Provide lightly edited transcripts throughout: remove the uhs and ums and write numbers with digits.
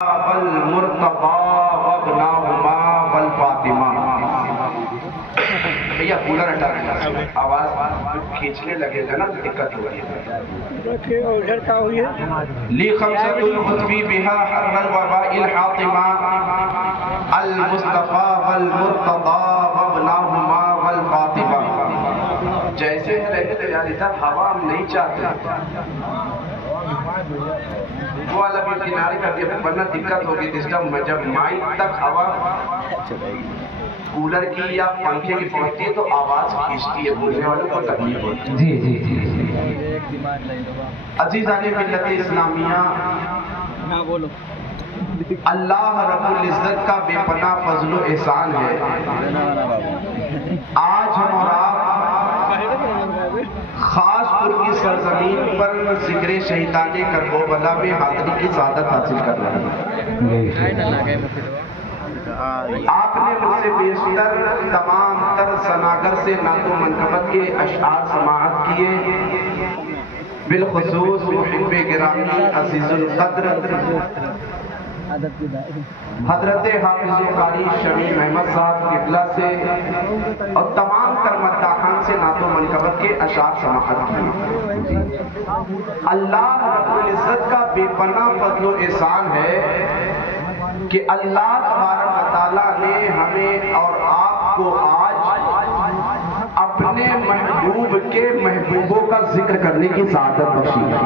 والمرتضى وابناهما والفاطمہ. بھیا کولر ہٹا دیں، آواز کھینچنے لگے گا نا تو دقت ہو رہی ہے. لی خمسۃ الخطبی بہا حر الوباء الحاطمہ المصطفى والمرتضى وابناهما والفاطمہ. جیسے رہے تو یار ادھر ہوا ہم نہیں چاہتے، وہ والا بھی کنارے کر دیا، ورنہ دقت ہوگی. جب مائک تک ہوا کولر کی یا پنکھے کی پہنچتی ہے تو آواز کھینچتی ہے، بولنے والوں کو تکلیف ہوتی ہے. جی عزیزان ملت اسلامیہ، اللہ رب العزت کا بے پناہ فضل و احسان ہے. آج ہم اور آپ خاص پور کی سرزمین پر ذکر شہیدان کربلا میں حاضری کی سعادت حاصل کر رہے ہیں. آپ نے مجھ سے بیشتر تمام تر سناگر سے نعت و منقبت کے اشعار سماعت کیے. بالخصوص محب گرامی عزیز القدر حضرت حافظ قاری شمیم احمد صاحب قبلہ سے اور تمام تر مداحان سے نعت و منقبت کے اشعار سماعت کیے. اللہ رب العزت کا بے پناہ فضل و احسان ہے کہ اللہ تبارک و تعالیٰ نے ہمیں اور آپ کو آج اپنے محبوب کے محبوبوں کا ذکر کرنے کی سعادت بخشی ہے.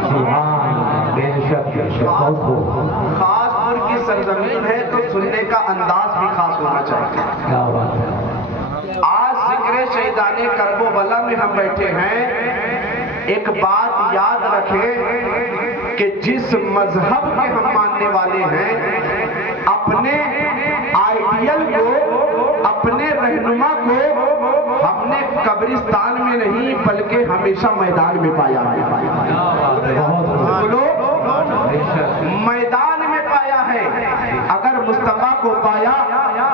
خاص پور کی سرزمین ہے تو سننے کا انداز بھی خاص ہونا چاہیے. آج ذکر شہیدان کربلا میں ہم بیٹھے ہیں. ایک بات یاد رکھیں کہ جس مذہب کے ہم ماننے والے ہیں، اپنے آئیڈیل کو، اپنے رہنما کو ہم نے قبرستان میں نہیں بلکہ ہمیشہ میدان میں پایا ہے. میدان میں پایا ہے. اگر مصطفیٰ کو پایا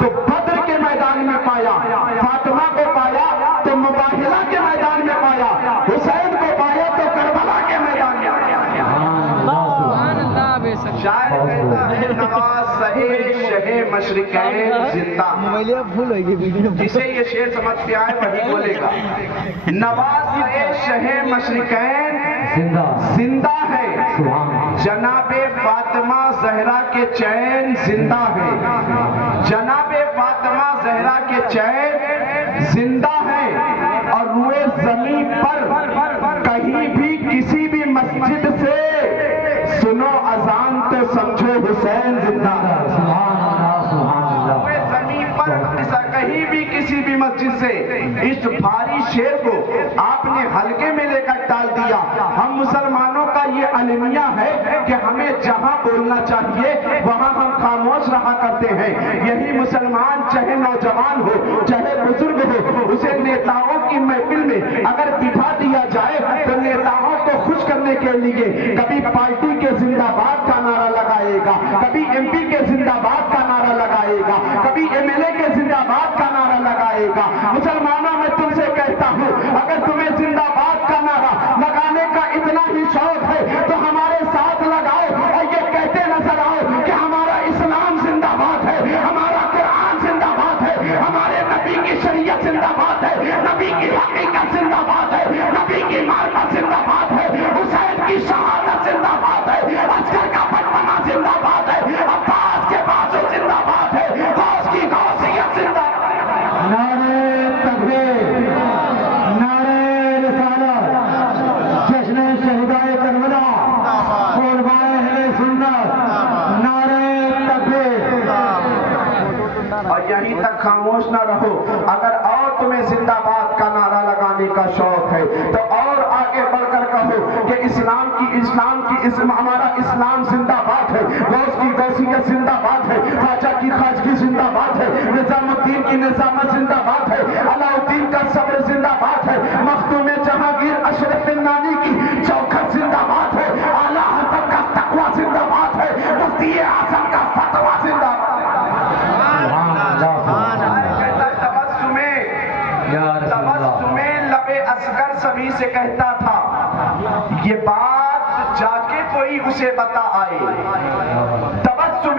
تو بدر کے میدان میں پایا، فاطمہ کو پایا تو مباہلہ کے میدان میں پایا، حسین کو پایا تو کربلا کے میدان میں پایا. شاعر کہتا ہے نواز شہ مشرقین زندہ. جسے یہ شعر سمجھ پہ آئے وہی بولے گا. نواز شہ مشرقین زندہ ہے، جناب فاطمہ زہرا کے چین زندہ ہے. جناب فاطمہ زہرا کے چین زندہ ہے. اور روئے زمین پر کہیں بھی کسی بھی مسجد سے سنو اذان تو سمجھو حسین زندہ ہے. روئے زمین پر کہیں بھی کسی بھی مسجد سے اس بھاری شعر کو آپ نے حلقے میں لے کر ڈال دیا. ہم مسلمانوں کا یہ المیہ ہے کہ ہمیں جہاں بولنا چاہیے وہاں ہم خاموش رہا کرتے ہیں. یہی مسلمان چاہے نوجوان ہو چاہے بزرگ ہو، اسے نیتاؤں کی محفل میں اگر بٹھا دیا جائے تو نیتاؤں کو خوش کرنے کے لیے کبھی پارٹی کے زندہ باد کا نعرہ لگائے گا، کبھی ایم پی کے زندہ باد کا نعرہ لگائے گا، کبھی ایم ایل اے کے زندہ باد کا نعرہ لگائے گا. مسلمانوں میں تم سے کہتا ہوں، اگر تمہیں زندہ باد کا نعرہ لگانے کا اتنا ہی شوق ہے تو ہمارے ساتھ لگاؤ اور یہ کہتے نظر آؤ کہ ہمارا اسلام زندہ باد ہے، ہمارا قرآن زندہ باد ہے، ہمارے نبی کی شریعت زندہ باد ہے، نبی کی حقیقت زندہ باد ہے، نبی کی معرفت زندہ باد ہے، حسین کی شہادت زندہ باد ہے، عسکر کا بچپنا زندہ باد ہے، عباس کے بازو زندہ باد ہے، غوث کی غوثیت زندہ باد ہے. نعرہ تکبیر، نعرہ رسالت، جشن شہدائے کربلا، قربان اہل سنت، نعرہ تکبیر. اور یہیں تک خاموش نہ رہو. اگر اور تمہیں زندہ باد کا نعرہ لگانے کا شوق ہے تو اور آگے بڑھ کر کہو کہ ہمارا اسلام زندہ باد ہے، غوث کی غوثیت زندہ باد ہے، خواجہ کی خواجگی زندہ باد ہے، نظام الدین کی نظامت زندہ باد ہے، علاء الدین کا صبر زندہ باد ہے، مخدوم جہانگیر اشرف نانی کی چوکھٹ زندہ باد ہے، اعلیٰ حضرت کا تقویٰ زندہ باد ہے، مفتی اعظم کا فتویٰ زندہ باد ہے. تبسم لب اصغر سبھی سے کہتا تھا، یہ بات جا کے کوئی اسے بتا آئے. تبسم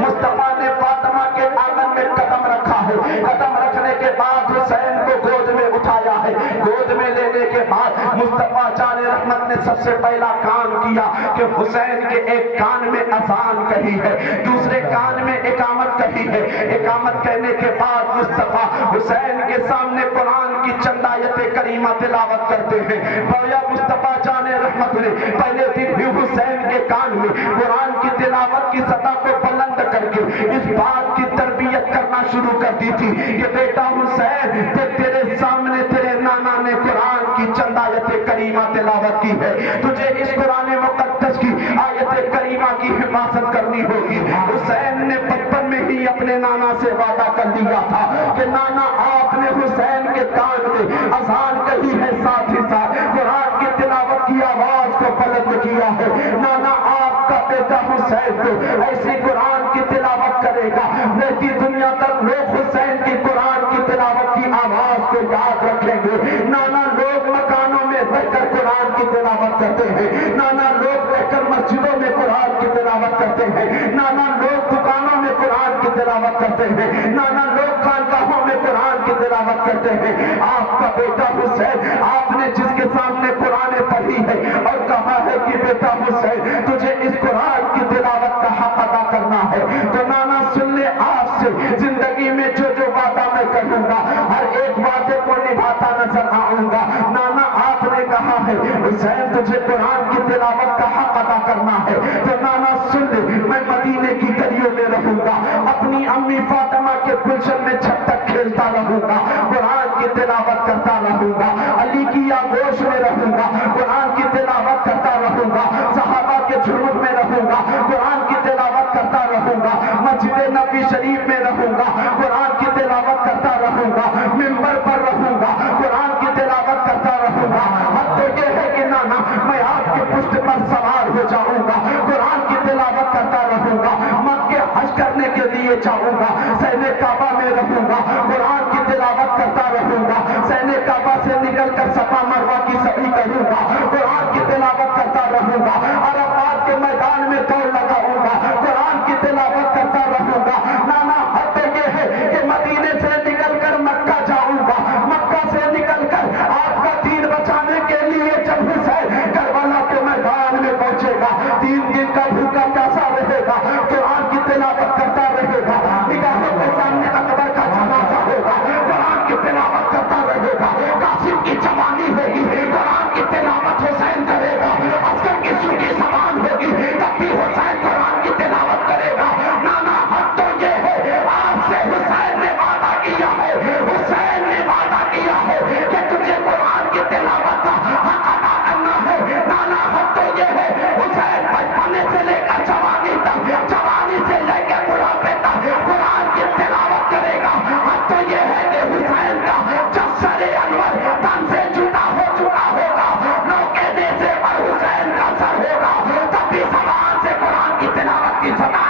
مصطفیٰ نے فاطمہ کے آنگن میں قدم رکھا ہے. قدم رکھنے کے بعد حسین کو گود میں اٹھایا ہے. گود میں لینے کے بعد مصطفیٰ جان رحمت نے سب سے پہلا کام کیا کہ حسین کے ایک کان میں اذان کہی ہے, دوسرے کان میں اقامت کہی ہے. اقامت کہنے کے بعد مصطفیٰ حسین کے سامنے قرآن کی چند آیت کریمہ تلاوت کرتے ہیں. گویا مصطفیٰ جان رحمت نے پہلے دن بھی حسین کے کان میں قرآن کی تلاوت کی سطح کو بلند کر کے اس بات کی تربیت کرنا شروع کر دی تھی کہ بیٹا حسین تیرے سامنے تیرے نانا نے قرآن کی چند آیت کریمہ تلاوت کی ہے, تجھے اس قرآن مقدس کی آیت کریمہ کی حفاظت کرنی ہوگی. حسین نے بچپن میں ہی اپنے نانا سے وعدہ کر لیا تھا کہ نانا آپ نے حسین کے کان میں اذان کہی ہے, ساتھ ہی ساتھ قرآن کی تلاوت کی آواز کو بلند کیا ہے. نانا آپ کا بیٹا حسین تو ایسی قرآن کی تلاوت کرے گا رہتی دنیا تک لوگ حسین کی قرآن کی تلاوت کی آواز کو یاد رکھیں گے. نانا لوگ مکانوں میں رہ کر قرآن کی تلاوت کرتے ہیں, نانا لوگ رہ کر مسجدوں میں قرآن کی تلاوت کرتے ہیں, نانا لوگ دکانوں میں قرآن کی تلاوت کرتے ہیں, نانا لوگ خانقاہوں میں قرآن کی تلاوت کرتے ہیں. آپ کا بیٹا حسین, آپ نے جس کے سامنے قرآن پڑھی ہے اور کہا ہے کہ بیٹا حسین تجھے اس قرآن کی تلاوت کا حق ادا کرنا ہے, تو نانا سن لے آپ سے زندگی میں جو جو وعدہ میں کروں گا ہر ایک وعدے کو نبھاتا نظر آؤں گا. نانا آپ نے کہا ہے حسین تجھے قرآن کی تلاوت کا حق ادا کرنا ہے, تو نانا سن لے میں مدینے کی گلیوں میں رہوں گا, اپنی امی فاطمہ کے گلشن میں چھت تک کھیلتا رہوں گا, قرآن کی تلاوت کرتا رہوں گا, علی کی آغوش میں رہوں گا, قرآن کی تلاوت کرتا رہوں گا, صحابہ کے جھوٹ میں رہوں گا, قرآن کی تلاوت کرتا رہوں گا, مسجد نبی شریف میں رہوں گا, قرآن کی تلاوت کرتا رہوں گا, منبر پر رہوں گا, قرآن کی تلاوت کرتا رہوں گا. حد تو یہ ہے کہ نانا میں آپ کے پشت پر سوار ہو جاؤں گا, قرآن کی تلاوت کرتا رہوں گا, مکہ حج کرنے کے لیے جاؤں گا, سہنے کعبہ میں رہوں گا, قرآن کی تلاوت کرتا رہوں گا, سہنے کعبہ سے نکل کر صفا مروہ کی سعی کروں گا, قرآن کی تلاوت کرتا رہوں گا, عرفات کے میدان میں دوڑ لگاؤں گا, قرآن کی تلاوت کرتا رہوں گا. نانا حد تو یہ ہے کہ مدینے سے نکل کر مکہ جاؤں گا, مکہ سے نکل کر آپ کا دین بچانے کے لیے جب حسین کربلا کے میدان میں پہنچے گا, 3 دن کا بھوکا پیاسا رہے گا, قرآن کی تلاوت کرتا رہے گا, نگاہوں کے سامنے اکبر کا جنازہ ہوگا, قرآن کی تلاوت کرتا رہے گا, قاسم کی جوانی ہوگی, قرآن کی تلاوت حسین کرے گا, عسکر کی سنی زبان ہوگی, تب بھی حسین قرآن کی تلاوت کرے گا. نانا حد تو یہ ہے آپ سے حسین نے وعدہ کیا ہے, حسین نے وعدہ کیا ہے کہ تجھے قرآن کی تلاوت کا حق ادا کرنا ہے. نانا حد تو یہ ہے حسین بچپنے سے لے کر جوانی تک, جوانی سے لے کے بڑھاپے تک قرآن کی تلاوت کرے گا. حد تو یہ ہے کہ حسین کا جب سر انور تن سے جدا ہو چکا ہوگا, نوکے نیزے پر حسین کا سر ہوگا, تب بھی زبان سے قرآن کی تلاوت کی صدا.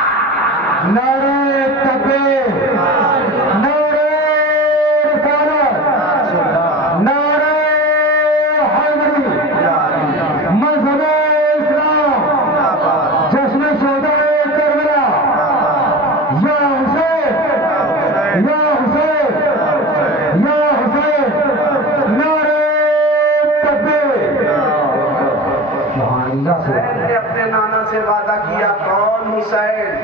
نعرہ تکبیر, نعرہ رسالت, نعرہ حیدری, مذہب اسلام, جشن شہدائے کربلا, یا حسین, یا حسین, یا حسین, نعرہ تکبیر. حسین نے اپنے نانا سے وعدہ کیا, کون حسین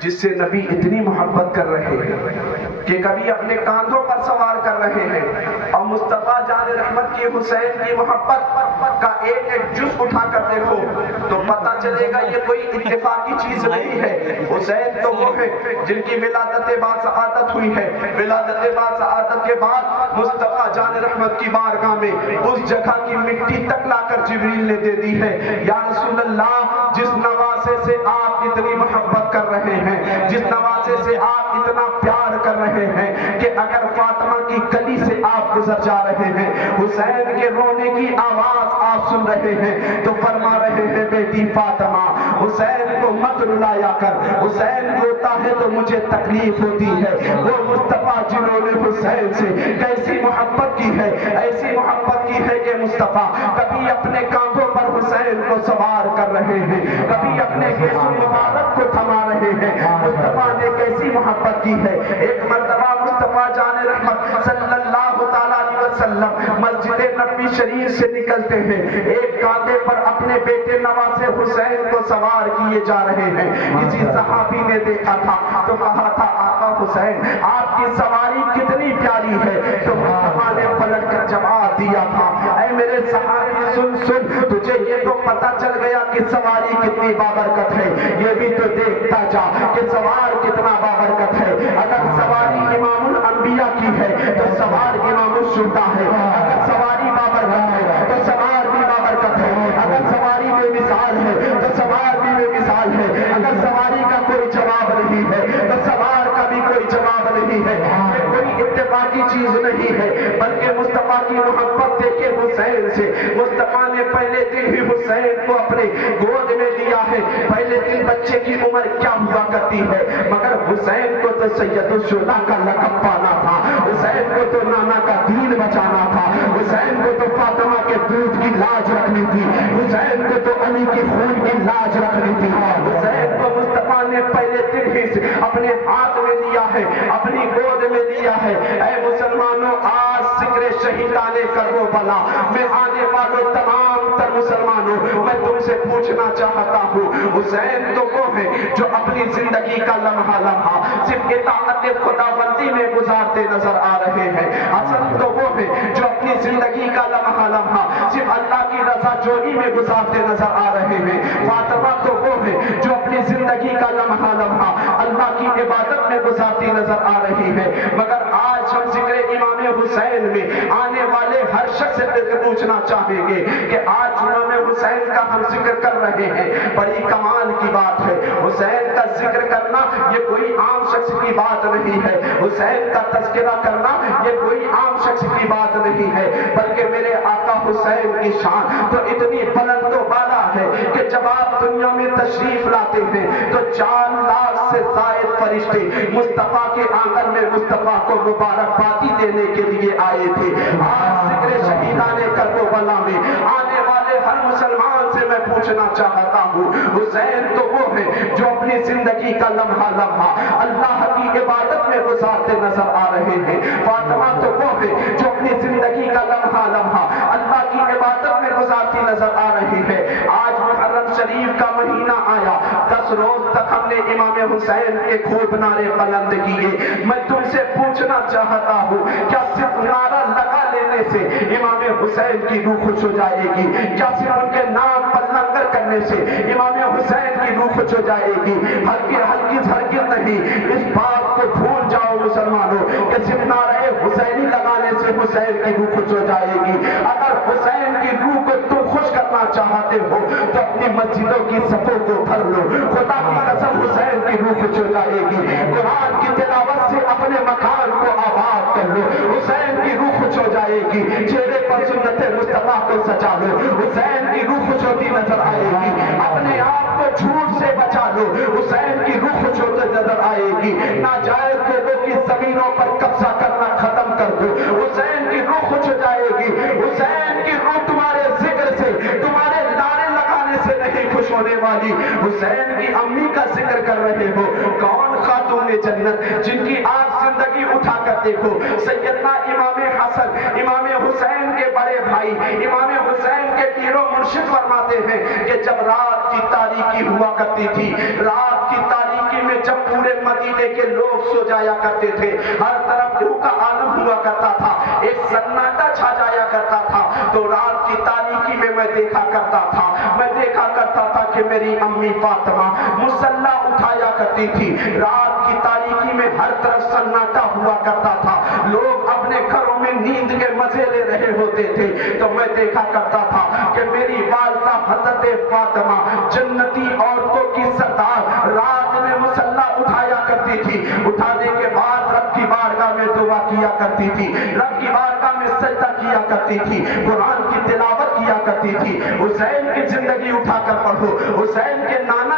جس سے نبی اتنی محبت کر رہے ہیں کہ کبھی اپنے کاندھوں پر سوار کر رہے ہیں, اور مصطفیٰ جان رحمت کی حسین کی محبت کا ایک ایک جز اٹھا کر دیکھو تو پتہ چلے گا یہ کوئی اتفاقی چیز نہیں ہے. حسین تو وہ ہے جن کی ولادت باسعادت ہوئی ہے, ولادت باسعادت کے بعد مصطفیٰ جان رحمت کی بارگاہ میں اس جگہ کی مٹی تک لا کر جبریل نے دے دی ہے. یا رسول اللہ, جس نواسے سے آپ اتنی محبت کر رہے ہیں, جس نواسے سے آپ اتنا پیار کر رہے ہیں کہ اگر فاطمہ کی گلی سے آپ گزر جا رہے ہیں, حسین کے رونے کی آواز آپ سن رہے ہیں, تو فرما رہے ہیں بیٹی فاطمہ حسین کو مت رلایا کر، حسین روتا ہے تو مجھے تکلیف ہوتی ہے۔ وہ مصطفیٰ جنہوں نے حسین سے کیسی محبت کی ہے، ایسی محبت کی ہے کہ مصطفیٰ کبھی اپنے کاندھوں پر حسین کو سوار کر رہے ہیں، کبھی اپنے گیسو مبارک کو تھما رہے ہیں۔ مصطفیٰ نے کیسی محبت کی ہے۔ ایک مرتبہ مصطفیٰ جان رحمت صلی اللہ تعالیٰ علیہ وسلم مسجد نبوی شریف سے نکلتے ہیں، ایک کاندھے پر اپنے بیٹے نواسے حسین کو سوار کیے جا رہے ہیں۔ کسی صحابی نے دیکھا تھا تو کہا تھا آقا حسین آپ کی سواری کتنی پیاری ہے، تو مصطفیٰ نے پلٹ کر جواب دیا تھا اے میرے صحابی سن سن، تجھے یہ تو پتہ چل گیا کہ سواری کتنی بابرکت ہے، یہ بھی تو دیکھتا جا کہ سوار کتنا بابرکت ہے۔ اگر سواری امام الانبیاء کی ہے تو سوار امام الشہداء ہے، اگر سواری بابرکت ہے تو سوار بھی بابرکت ہے، اگر سواری بے مثال ہے تو سوار بھی بے مثال ہے، اگر سواری کا کوئی جواب نہیں ہے تو سوار کا بھی کوئی جواب نہیں ہے۔ یہ کوئی اتفاقی چیز نہیں ہے، بلکہ مصطفیٰ کی محبت دیکھے حسین سے۔ مصطفیٰ نے پہلے دن ہی حسین کو اپنے گود میں لیا ہے۔ پہلے دن بچے کی عمر کیا ہوا کرتی ہے، مگر حسین کو تو سید الشہداء کا لقب پانا تھا، حسین کو تو نانا کا دین بچانا تھا، حسین کو تو فاطمہ کے دودھ کی لاج رکھنی تھی، حسین کو تو علی کے خون کی لاج رکھنی تھی۔ حسین کو مصطفیٰ نے پہلے دن ہی اپنے ہاتھ میں لیا ہے، اپنی گود میں لیا ہے۔ اے مسلمانوں، آج ذکر شہیدان کربلا میں آنے والوں تمام تر مسلمانوں، میں تم سے پوچھنا چاہتا ہوں، حسین تو وہ ہے جو اپنی زندگی کا لمحہ لمحہ صرف اطاعت خداوندی میں گزارتے نظر آ رہے ہیں۔ حسن تو وہ ہے جو اپنی زندگی کا لمحہ لمحہ صرف اللہ کی رضا جوئی میں گزارتے نظر آ رہے ہیں۔ فاطمہ تو وہ ہے جو اپنی زندگی کا لمحہ لمحہ اللہ کی عبادت میں گزارتی نظر آ رہی ہے۔ مگر آج ہم ذکر امام حسین میں آنے والے ہر شخص سے پوچھنا چاہیں گے کہ آج امام حسین کا ہم ذکر کر رہے ہیں، بڑی کمال کی بات ہے۔ حسین کا ذکر کرنا یہ کوئی عام شخص کی بات نہیں ہے، حسین کا تذکرہ کرنا یہ کوئی عام شخص کی بات نہیں ہے، بلکہ میرے آقا حسین کی شان تو اتنی بلند و بالا ہے کہ جب آپ دنیا میں تشریف لاتے ہیں تو 4 لاکھ سے زائد فرشتے مصطفیٰ کے آنگن میں مصطفیٰ کو مبارکبادی دینے کے لیے آئے تھے۔ آج ذکر شہیدان کربلا میں آنے والے ہر مسلمان سے میں پوچھنا چاہتا ہوں، حسین تو وہ ہے جو اپنی زندگی کا لمحہ لمحہ اللہ کی عبادت میں گزارتے نظر آ رہے ہیں۔ فاطمہ تو وہ ہے جو اپنی زندگی کا لمحہ لمحہ اللہ کی عبادت میں گزارتی نظر آ رہی ہے۔ آج محرم شریف کا مہینہ آیا، 10 روز تک ہم نے امام حسین کے خوب نعرے بلند کیے۔ میں تم سے پوچھنا چاہتا ہوں، کیا صرف نعرہ لگا لینے سے امام حسین کی روح خوش ہو جائے گی؟ کیا صرف ان کے نام پر لنگر کرنے سے امام حسین کی روح خوش ہو جائے گی؟ ہرگز نہیں۔ اس بات کو بھول جاؤ مسلمانوں کہ صرف نعرہ حسینی لگانے سے حسین کی روح خوش ہو جائے گی۔ اگر حسین کی روح کو تم خوش کرنا چاہتے ہو تو اپنی مسجدوں کی صفوں کو بھر لو، خدا کی قسم حسین کی روح خوش ہو جائے گی۔ قرآن کی تلاوت سے اپنے مکان کو آباد کر لو، حسین کی روح خوش ہو جائے گی۔ چہرے پر سنت مصطفیٰ کو سجا لو، حسین کی روح خوش ہوتی نظر آئے گی۔ اپنے آپ کو جھوٹ سے بچا لو، حسین کی روح خوش ہوتی نظر آئے گی۔ ناجائز لوگوں کی زمینوں پر قبضہ کرنا ختم کر دو، حسین کی روح خوش ہو جائے گی۔ حسین کی روح تمہارے ذکر سے، تمہارے نعرے لگانے سے نہیں خوش ہونے والی۔ حسین کی امی کا ذکر کر رہے ہو، کون خاتون جنت جن کی آپ زندگی اٹھا کر دیکھو، سیدنا امام حسن امام حسین کے بڑے بھائی امام حسین کے پیر و مرشد فرماتے ہیں کہ جب رات کی تاریکی ہوا کرتی تھی، رات کی تاریکی میں جب پورے مدینے کے لوگ سو جایا کرتے تھے، ہر طرف روح کا عالم ہوا کرتا تھا، ایک سناٹا چھا جایا کرتا تھا، تو رات کی تاریکی میں میں دیکھا کرتا تھا کہ میری امی فاطمہ مصلی اٹھایا کرتی تھی۔ رات کی تاریکی میں ہر طرف سناٹا ہوا کرتا تھا، لوگ اپنے گھروں میں نیند کے مزے لے رہے ہوتے تھے، تو میں دیکھا کرتا تھا کہ میری والدہ حضرت فاطمہ جنتی عورتوں کی سردار رات میں مصلی اٹھایا کرتی تھی، اٹھانے کے بعد رب کی بارگاہ میں دعا کیا کرتی تھی، رب کی بارگاہ میں سجدہ کیا کرتی تھی، قرآن کی تلاوت کیا کرتی تھی۔ حسین کی زندگی اٹھا کر پڑھو، حسین کے نانا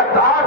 8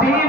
3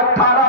18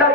10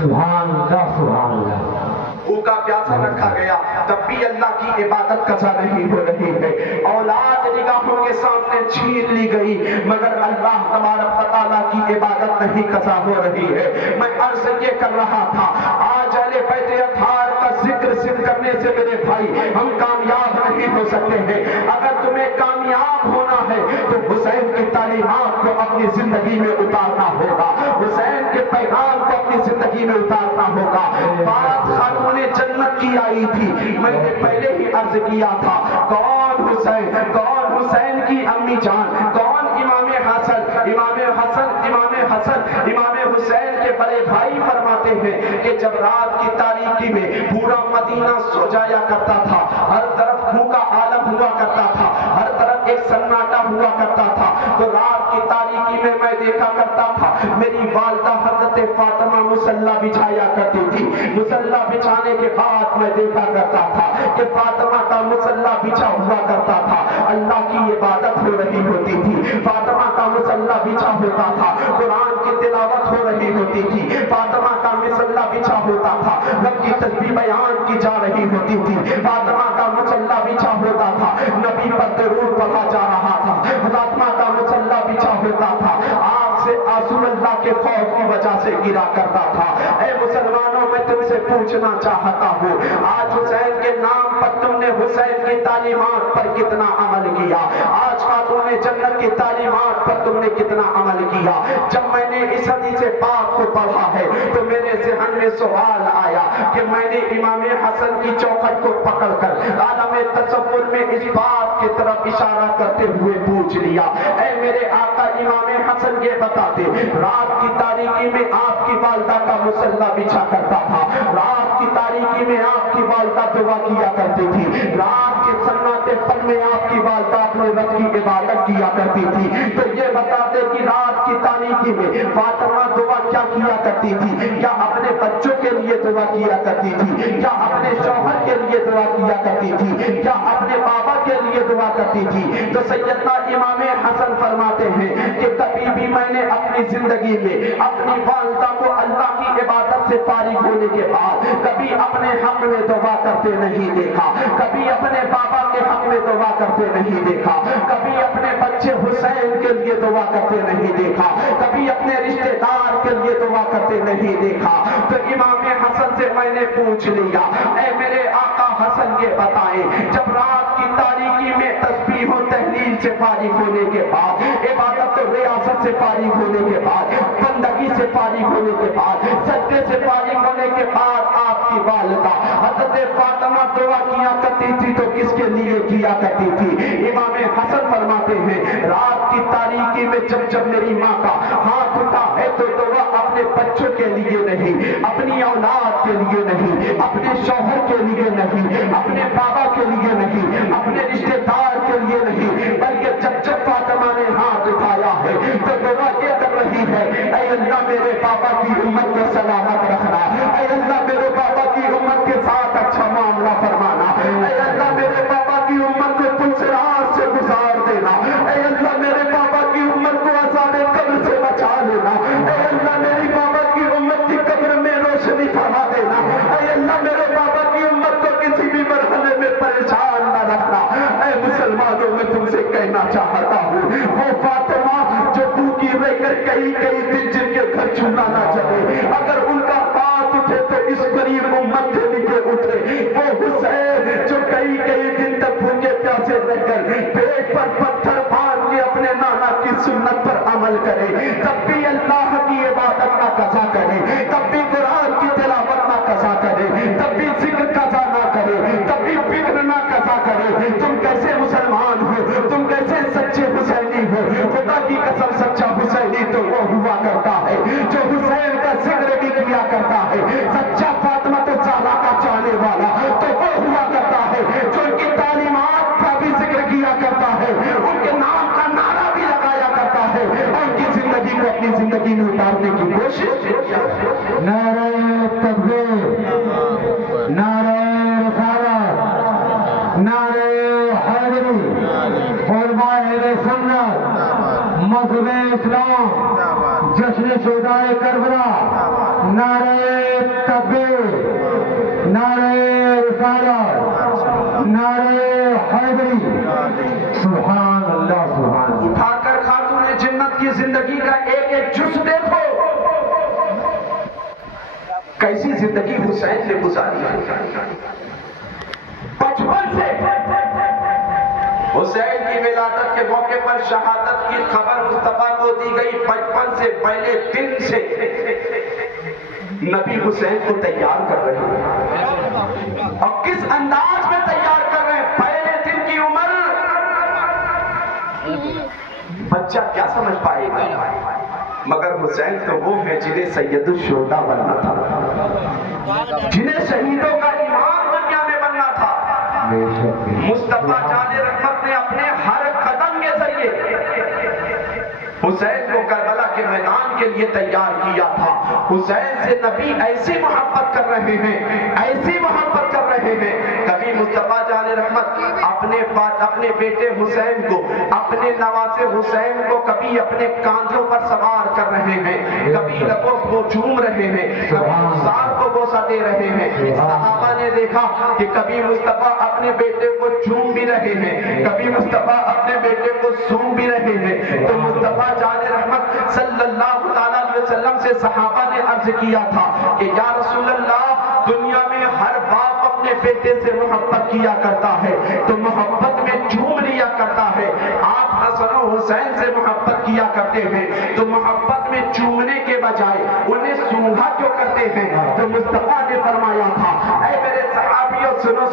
سبحان اللہ سبحان اللہ. بھوکا پیاسا رکھا گیا تب بھی اللہ کی عبادت قضا نہیں ہو رہی ہے. اولاد نگاہوں کے سامنے چھین لی گئی مگر اللہ تبارک و تعالیٰ کی عبادت نہیں قضا ہو رہی ہے. میں عرض یہ کر رہا تھا آج اہل بیت اطہار کا ذکر صرف کرنے سے میرے بھائی ہم کامیاب نہیں ہو سکتے ہیں. اگر تمہیں کامیاب ہونا ہے تو حسین کی تعلیمات کو اپنی زندگی میں اتارنا ہوگا, حسین کے پیغام کو اپنی زندگی میں اتارنا ہوگا. بات خاتون جنت کی آئی تھی, میں نے پہلے ہی عرض کیا تھا کون حسین, کون حسین کی امی جان, کون امام حسن, امام حسین کے بڑے بھائی فرماتے ہیں کہ جب رات کی تاریکی میں پورا مدینہ سو جایا کرتا تھا, ہر طرف بھوکا عالم ہوا کرتا تھا, ہر طرف ایک سناٹا ہوا کرتا تھا, تو رات کی تاریکی میں میں دیکھا کرتا تھا میری والدہ حضرت فاطمہ مصلی بچھایا کرتی تھی. مصلی بچھانے کے بعد میں دیکھا کرتا تھا کہ فاطمہ کا مصلی بچھا ہوا کرتا تھا, اللہ کی عبادت ہو رہی ہوتی تھی. فاطمہ کا مصلی بچھا ہوتا تھا, قرآن کی تلاوت ہو رہی ہوتی تھی. فاطمہ کا مصلی بچھا ہوتا تھا, رب کی تسبیح بیان کی جا رہی ہوتی تھی. فاطمہ کا مصلی بچھا ہوتا تھا, نبی پر درود پڑھا جا رہا تھا. فاطمہ کا مصلی بچھا ہوتا تھا, آنکھ سے آنسو اللہ کے خوف کی وجہ سے گرا کرتا تھا. اے مسلمانوں میں تم سے پوچھنا چاہتا ہوں آج حسین کے نام پر تم نے حسین کی تعلیمات پر کتنا عمل کیا؟ آج خاتون جنت کی تعلیمات پر تم نے کتنا عمل کیا؟ جب میں نے اس حدیث پاک کو پڑھا ہے تو میرے ذہن میں سوال آیا کہ میں نے امام حسن کی چوکھٹ کو پکڑ کر عالم تصور میں اس بات کی طرف اشارہ کرتے ہوئے پوچھ لیا, اے میرے آقا امام حسن یہ بتاتے رات کی تاریکی میں آپ کی والدہ کا مصلی بچھا کرتا تھا, رات کی تاریکی میں آپ کی والدہ دعا کیا کرتی تھی, رات کے سناٹے پن میں آپ کی والدہ اپنے رب کی عبادت کیا کرتی تھی, تو یہ بتاتے کہ رات کی تاریکی میں فاطمہ دعا کیا کیا کرتی تھی؟ کیا اپنے بچوں کے لیے دعا کیا کرتی تھی؟ کیا اپنے شوہر کے لیے دعا کیا کرتی تھی؟ کیا اپنے بابا کے لیے دعا کرتی تھی؟ تو سیدنا امام حسن فرماتے ہیں کہ کبھی بھی میں نے اپنی زندگی میں اپنی والدہ کو اللہ کی عبادت سے فارغ ہونے کے بعد کبھی اپنے حق میں دعا کرتے نہیں دیکھا, کبھی اپنے بابا کے حق میں دعا کرتے نہیں دیکھا, کبھی اپنے بچے حسین کے لیے دعا کرتے نہیں دیکھا, کبھی اپنے رشتہ دار کے لیے دعا کرتے نہیں دیکھا. تو امام حسن سے میں نے پوچھ لیا, اے میرے آقا حسن یہ بتائیں جب رات کی تاریکی میں تسبیح و تحلیل سے فارغ ہونے کے بعد, عبادت و ریاضت سے فارغ ہونے کے بعد, بندگی سے فارغ ہونے کے بعد, سجدے سے فارغ ہونے کے بعد آپ کی والدہ حضرت فاطمہ دعا کیا کرتی تھی تو کس کے لیے کیا کرتی تھی؟ امام حسن فرماتے ہیں رات کی تاریکی میں جب میری ماں کا ہاتھ اٹھا ہے تو دعا اپنے بچوں کے لیے نہیں, اپنی اولاد کے لیے نہیں, اپنے شوہر کے لیے نہیں, اپنے بابا کے لیے نہیں, اپنے رشتہ دار کے لیے نہیں, بلکہ جب فاطمہ نے ہاتھ اٹھایا ہے تو دعا یہ کر رہی ہے, اے اللہ میرے بابا کی امت کو سلامت رکھنا, اے اللہ میرے بابا کی امت کے ساتھ اچھا معاملہ فرمانا, اے اللہ میرے بابا کی امت کو پلسرات سے گزار دینا, اے اللہ میرے بابا کی امت کو عذاب قبر سے بچا لینا, اے اللہ میری بابا کی امت کی قبر میں روشنی فرما دینا, اے اللہ میرے بابا کی امت کو کسی بھی مرحلے میں پریشان نہ رکھنا. اے مسلمانوں میں تم سے کہنا چاہتا ہوں وہ فاطمہ جو بھوکی رہ کر کئی دن جن کے گھر چونا نہ چلے, اگر ان کا ہاتھ اٹھے تو اس غریب امت کے لیے اٹھے, وہ حسین جو کئی دن تک بھوکے پیاسے رہ کر پیٹ پر پتھر باندھ کے اپنے نانا کی سنت پر عمل کرے, تب بھی اللہ کی عبادت نہ قضا کرے, تب بھی قرآن کی تلاوت نہ قضا کرے, تب بھی ذکر قضا نہ کرے, تب بھی فکر نہ قضا کرے. تم کیسے مسلمان ہو, تم کیسے سچے حسینی ہو؟ خدا کی قسم سچا حسینی تو وہ ہوا کرتا ہے جو حسین کا ذکر بھی کیا کرتا ہے, سچا فاطمہ تو زہرا کا چاہنے والا تو وہ ہوا کرتا ہے جو ان کی تعلیمات کا بھی ذکر کیا کرتا ہے, ان کے نام کا نعرہ بھی لگایا کرتا ہے, اور ان کی زندگی کو اپنی زندگی میں اتارنے کی کوشش. نعرہ تکبیر, نعرہ رسالت, نعرہ حیدری, علماء اہل سنت, مذہب اسلام, جشن شہدائے کربلا, نعرہ کا ایک ایک جز دیکھو، کیسی زندگی حسین نے گزاری ہے۔ بچپن سے حسین کی ولادت کے موقع پر شہادت کی خبر مصطفیٰ کو دی گئی۔ بچپن سے پہلے دن سے نبی حسین کو تیار کر رہے ہیں، اور کس انداز میں تیار کر رہے ہیں؟ پہلے دن کی عمر بچہ کیا سمجھ پائے گا، مگر حسین تو وہ ہیں جنہیں سید الشہداء بننا تھا، جنہیں شہیدوں کا امام دنیا میں بننا تھا۔ مصطفیٰ جان رحمت نے اپنے ہر قدم کے ذریعے حسین کو کربلا کے میدان کے لیے تیار کیا تھا۔ حسین سے نبی ایسی محبت کر رہے ہیں، ایسی محبت کر رہے ہیں، کبھی مصطفیٰ جان رحمت اپنے بیٹے حسین کو، اپنے نواسے حسین کو کبھی اپنے کاندھوں پر سوار کر رہے ہیں، کبھی لبوں کو چوم رہے ہیں، کبھی سار کو بوسہ دے رہے ہیں۔ صحابہ نے دیکھا کہ کبھی مصطفیٰ اپنے بیٹے کو چوم بھی رہے ہیں، کبھی مصطفیٰ اپنے بیٹے کو سونگ بھی رہے ہیں۔ تو مصطفیٰ جان رحمت صلی اللہ علیہ وسلم سے صحابہ نے عرض کیا تھا کہ یا رسول اللہ، دنیا میں ہر باپ اپنے بیٹے سے محبت کیا کرتا ہے تو محبت میں چوم لیا کرتا ہے، آپ حسن و حسین سے محبت کیا کرتے ہیں تو محبت میں چومنے کے بجائے انہیں سونگھا کیوں کرتے ہیں؟ تو مصطفیٰ نے فرمایا تھا، اے میرے صحابیوں سنو،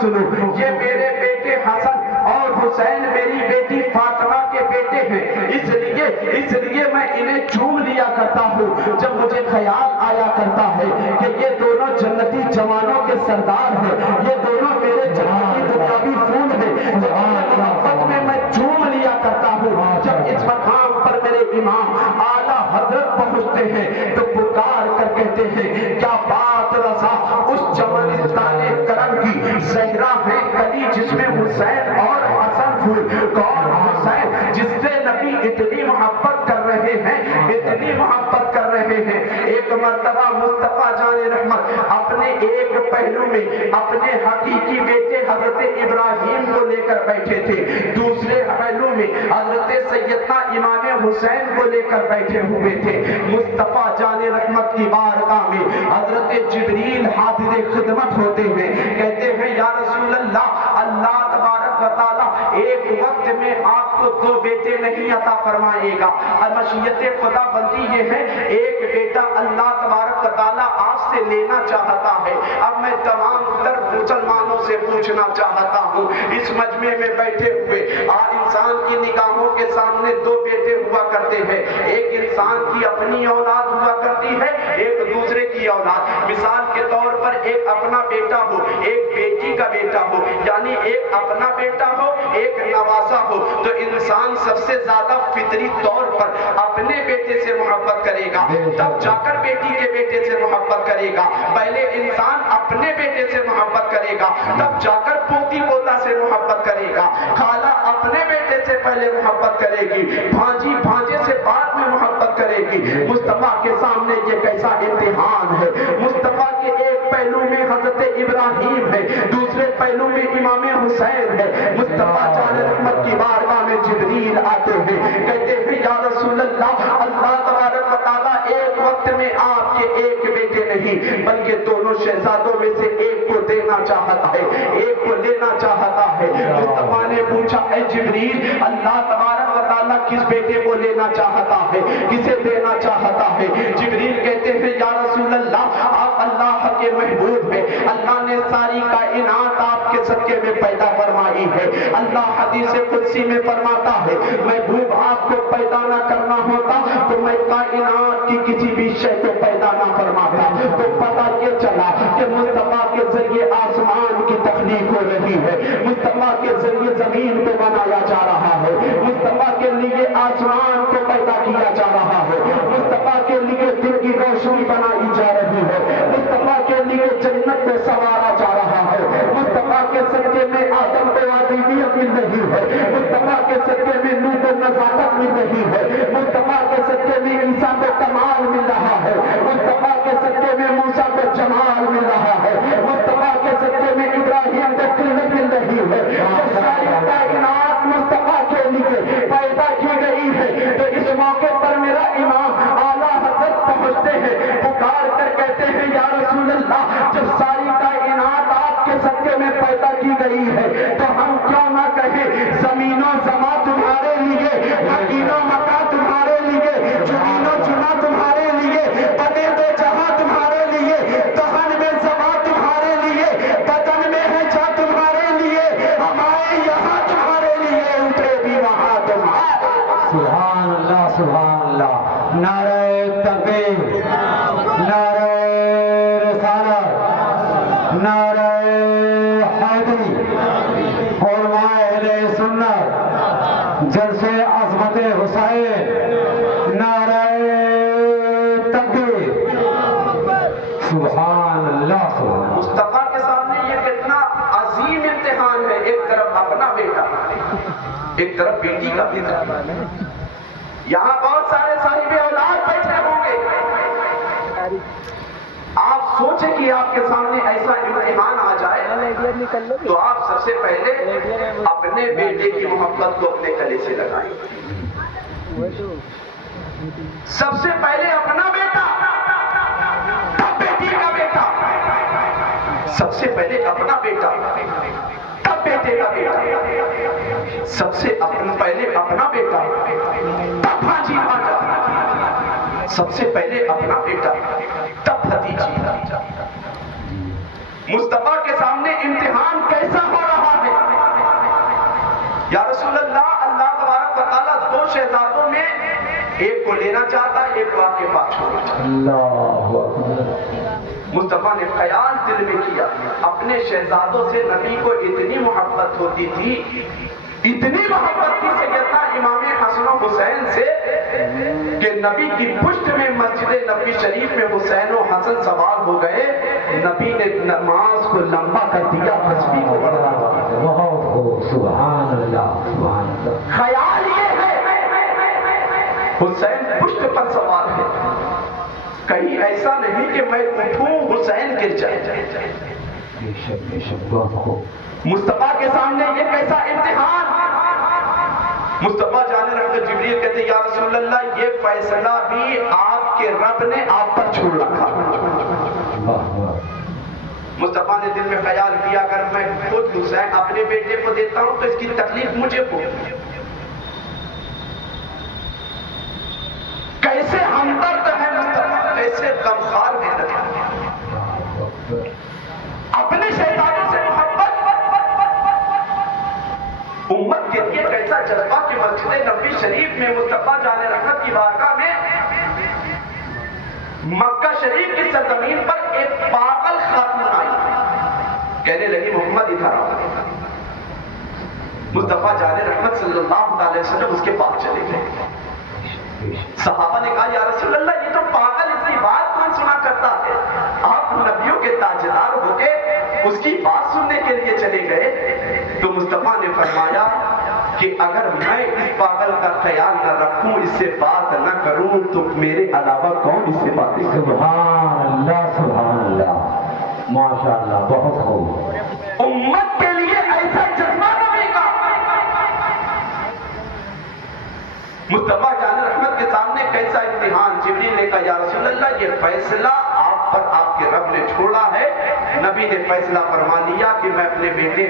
یہ میرے بیٹے حسن اور حسین میری بیٹی فاطمہ کے بیٹے ہیں، اس لیے میں انہیں چوم لیا کرتا ہوں۔ جب مجھے خیال آیا کرتا ہے کہ یہ دونوں جنتی جوانوں کے سردار ہیں، یہ دونوں میرے جنتی دنیاوی پھول ہیں، تو محبت میں چوم لیا کرتا ہوں۔ جب اس مقام پر میرے امام اعلیٰ حضرت پہنچتے ہیں تو پکار کر کہتے ہیں، کیا بات رسا اس چمنستان کرم کی، زہرا ہے کلی جس میں حسین اور حسن پھول، کون حسین جس سے نبی اتنی محبت کر رہے ہیں، اتنی محبت کر رہے ہیں۔ ایک مرتبہ مصطفیٰ جان رحمت اپنے ایک پہلو میں اپنے حقیقی بیٹے حضرت ابراہیم کو لے کر بیٹھے تھے، دوسرے پہلو میں حضرت سیدنا امام حسین کو لے کر بیٹھے ہوئے تھے۔ مصطفیٰ جان رحمت کی بارگاہ میں حضرت جبریل حاضر خدمت ہوتے ہیں، کہتے ہیں یا رسول اللہ، اللہ تبارک و تعالی ایک وقت میں آپ کو دو بیٹے نہیں عطا فرمائے گا، مشیت خدا بندی یہ ہے ایک بیٹا اللہ تبارک و تعالیٰ آپ سے لینا چاہتا ہے۔ اب میں تمام تر مسلمانوں سے پوچھنا چاہتا ہوں، اس مجمع میں بیٹھے ہوئے آج انسان کی نگاہوں کے سامنے دو بیٹے ہوا کرتے ہیں، ایک انسان کی اپنی اولاد ہوا کرتی ہے، ایک دوسرے کی اولاد۔ مثال کے طور پر ایک اپنا بیٹا ہو، ایک بیٹی کا بیٹا ہو، یعنی ایک اپنا بیٹا ہو، ایک نواسا ہو، تو انسان سب سے زیادہ فطری طور پر اپنے بیٹے سے محبت کرے گا، تب جا کر بیٹی کے بیٹے سے محبت کرے گا۔ پہلے انسان اپنے بیٹے سے محبت کرے گا، تب جا کر پوتی پوتا سے محبت کرے گا۔ خالہ اپنے بیٹے سے پہلے محبت کرے گی، بھانجی بھانجے سے بعد میں محبت کرے گی۔ مصطفیٰ کے سامنے یہ کیسا امتحان ہے! مصطفیٰ کے ایک پہلو میں حضرت ابراہیم ہے، دوسرے پہلو میں امام حسین ہے۔ مصطفیٰ جان رحمت کی بارگاہ میں جبریل آتے ہیں، کہتے ہیں یا رسول اللہ، اللہ تبارک و تعالیٰ ایک وقت میں آپ کے ایک بیٹے نہیں بلکہ دونوں شہزادوں میں سے ایک کو دینا چاہتا ہے، ایک کو لینا چاہتا ہے۔ مصطفیٰ نے پوچھا اے جبریل، اللہ تبارک و تعالیٰ کس بیٹے کو لینا چاہتا ہے، کسے دینا چاہتا ہے؟ جبریل کہتے ہیں یا رسول اللہ، آپ اللہ کے محبوب ہیں، اللہ نے ساری کائنات آپ کے صدقے میں پیدا فرمائی ہے۔ اللہ حدیث قدسی میں فرماتا ہے محبوب آپ کو پیدا نہ کرنا ہوتا تو میں کائنات کی کسی بھی شے کو پیدا نہ فرماتا۔ تو پتہ یہ چلا کہ مصطفیٰ کے ذریعے آسمان کی تخلیق ہو رہی ہے، مصطفیٰ کے ذریعے زمین کو بنایا جا رہا ہے، مصطفیٰ کے لیے آسمان کو پیدا کیا جا رہا ہے، مصطفیٰ کے لیے دل کی روشنی بنائی جا رہی ہے، مصطفیٰ کے لیے جنت کو سنوارا جا رہا ہے، مصطفیٰ کے صدقے میں آدم کو آدمیت مل رہی ہے، مصطفیٰ کے صدقے میں نور کو نزاکت مل رہی ہے، مصطفیٰ کے صدقے میں عیسیٰ کو کمال مل رہا ہے، مصطفیٰ کے صدقے میں موسیٰ کو جمال مل رہا ہے، مصطفیٰ کے صدقے میں ابراہیم کو قلت مل رہی ہے۔ جو ساری کائنات مصطفیٰ کے لیے پیدا کی گئی ہے، تو اس موقع پر میرا ایمان پیدا کی گئی ہے تو ہم کیوں نہ کہیں زمین و زمان تمہارے لیے، مکین و مکان تمہارے لیے، چنین و چنا تمہارے لیے، بنے دو جہاں تمہارے لیے، دہن میں زبان تمہارے لیے، بدن میں ہے جا تمہارے لیے، ہم آئے یہاں تمہارے لیے، اٹھے بھی وہاں تمہارے۔ سبحان اللہ سبحان اللہ، نعرہ تکبیر، نعرہ رسالت، نعرہ حیدری، علماء اہل سنت، جلسے عظمت حسین، نعرہ تکبیر، سبحان اللہ سبحان اللہ۔ مصطفیٰ کے سامنے یہ کتنا عظیم امتحان ہے، ایک طرف اپنا بیٹا، ایک طرف بیٹی کا بیٹا۔ یہاں بہت سارے صاحب اولاد بیٹھے ہوں گے، آپ سوچیں کہ آپ کے سامنے ایسا امتحان آ جائے تو آپ سب سے پہلے اپنے بیٹے کی محبت کو اپنے گلے سے لگائیں۔ سب سے پہلے اپنا بیٹا، تب بیٹی کا بیٹا، سب سے پہلے اپنا بیٹا تب بیٹے کا بیٹا، سب سے پہلے اپنا بیٹا تب بھانجی بھانجا، سب سے پہلے اپنا بیٹا تب بھتیجی۔ مصطفیٰ کے سامنے امتحان کیسا ہو رہا ہے؟ یا رسول اللہ، اللہ تبارک و تعالیٰ دو شہزادوں میں ایک کو لینا چاہتا ہے، ایک کو آپ کے پاس چھوڑنا چاہتا ہے۔ اللہ اکبر۔ مصطفیٰ نے خیال دل میں کیا، اپنے شہزادوں سے نبی کو اتنی محبت ہوتی تھی، اتنی محبت تھی سیدنا امام حسن و حسین سے کہ نبی کی پشت میں مسجد نبی شریف میں حسین و حسن سوار ہو گئے، نبی نے نماز کو لمبا کر دیا، تسبیح کو بڑھا دیا۔ بہت خوب، سبحان اللہ سبحان اللہ۔ خیال یہ ہے حسین پشت پر سوار ہے، کہیں ایسا نہیں کہ میں اٹھوں حسین گر جائے۔ بے شک بہت خوب۔ مصطفیٰ کے سامنے یہ کیسا امتحان؟ مصطفیٰ جان رحمت جبریل کہتے ہیں یا رسول اللہ، یہ فیصلہ بھی آپ کے رب نے آپ پر چھوڑ رکھا۔ مصطفیٰ نے دل میں خیال کیا، اگر میں خود حسین اپنے بیٹے کو دیتا ہوں تو اس کی تکلیف مجھے ہوگی۔ کیسے ہمدرد ہے مصطفیٰ، کیسے غمخوار ہے نبی، اپنے شہزادوں سے محبت، امت کے لیے کیسا جذبہ کہ مسجد نبی شریف میں مصطفیٰ جان رحمت کی بارگاہ میں مکہ شریف کی سرزمین پر ایک پاگل خاتون آئی، کہنے لگی محمد ادھر آؤ۔ مصطفیٰ جان رحمت صلی اللہ علیہ وسلم اس کے پاس چلے گئے۔ صحابہ نے کہا یا رسول اللہ، یہ تو پاگل اس کی بات کون سنا کرتا ہے؟ آپ نبیوں کے تاجدار ہو کے اس کی بات سننے کے لیے چلے گئے۔ تو مصطفیٰ نے فرمایا کہ اگر میں اس پاگل کا خیال نہ رکھوں، اس سے بات نہ کروں، تو میرے علاوہ کون اس سے باتیں کرے؟ سبحان اللہ سبحان اللہ، ماشاء اللہ، بہت خوب۔ امت کے لیے ایسا جذبہ نبی کا۔ مصطفیٰ جان رحمت کے سامنے کیسا امتحان؟ جبریل نے کہا یا رسول اللہ، یہ فیصلہ آپ پر آپ کے رب نے چھوڑا ہے۔ نبی نے فیصلہ فرما لیا کہ میں اپنے بیٹے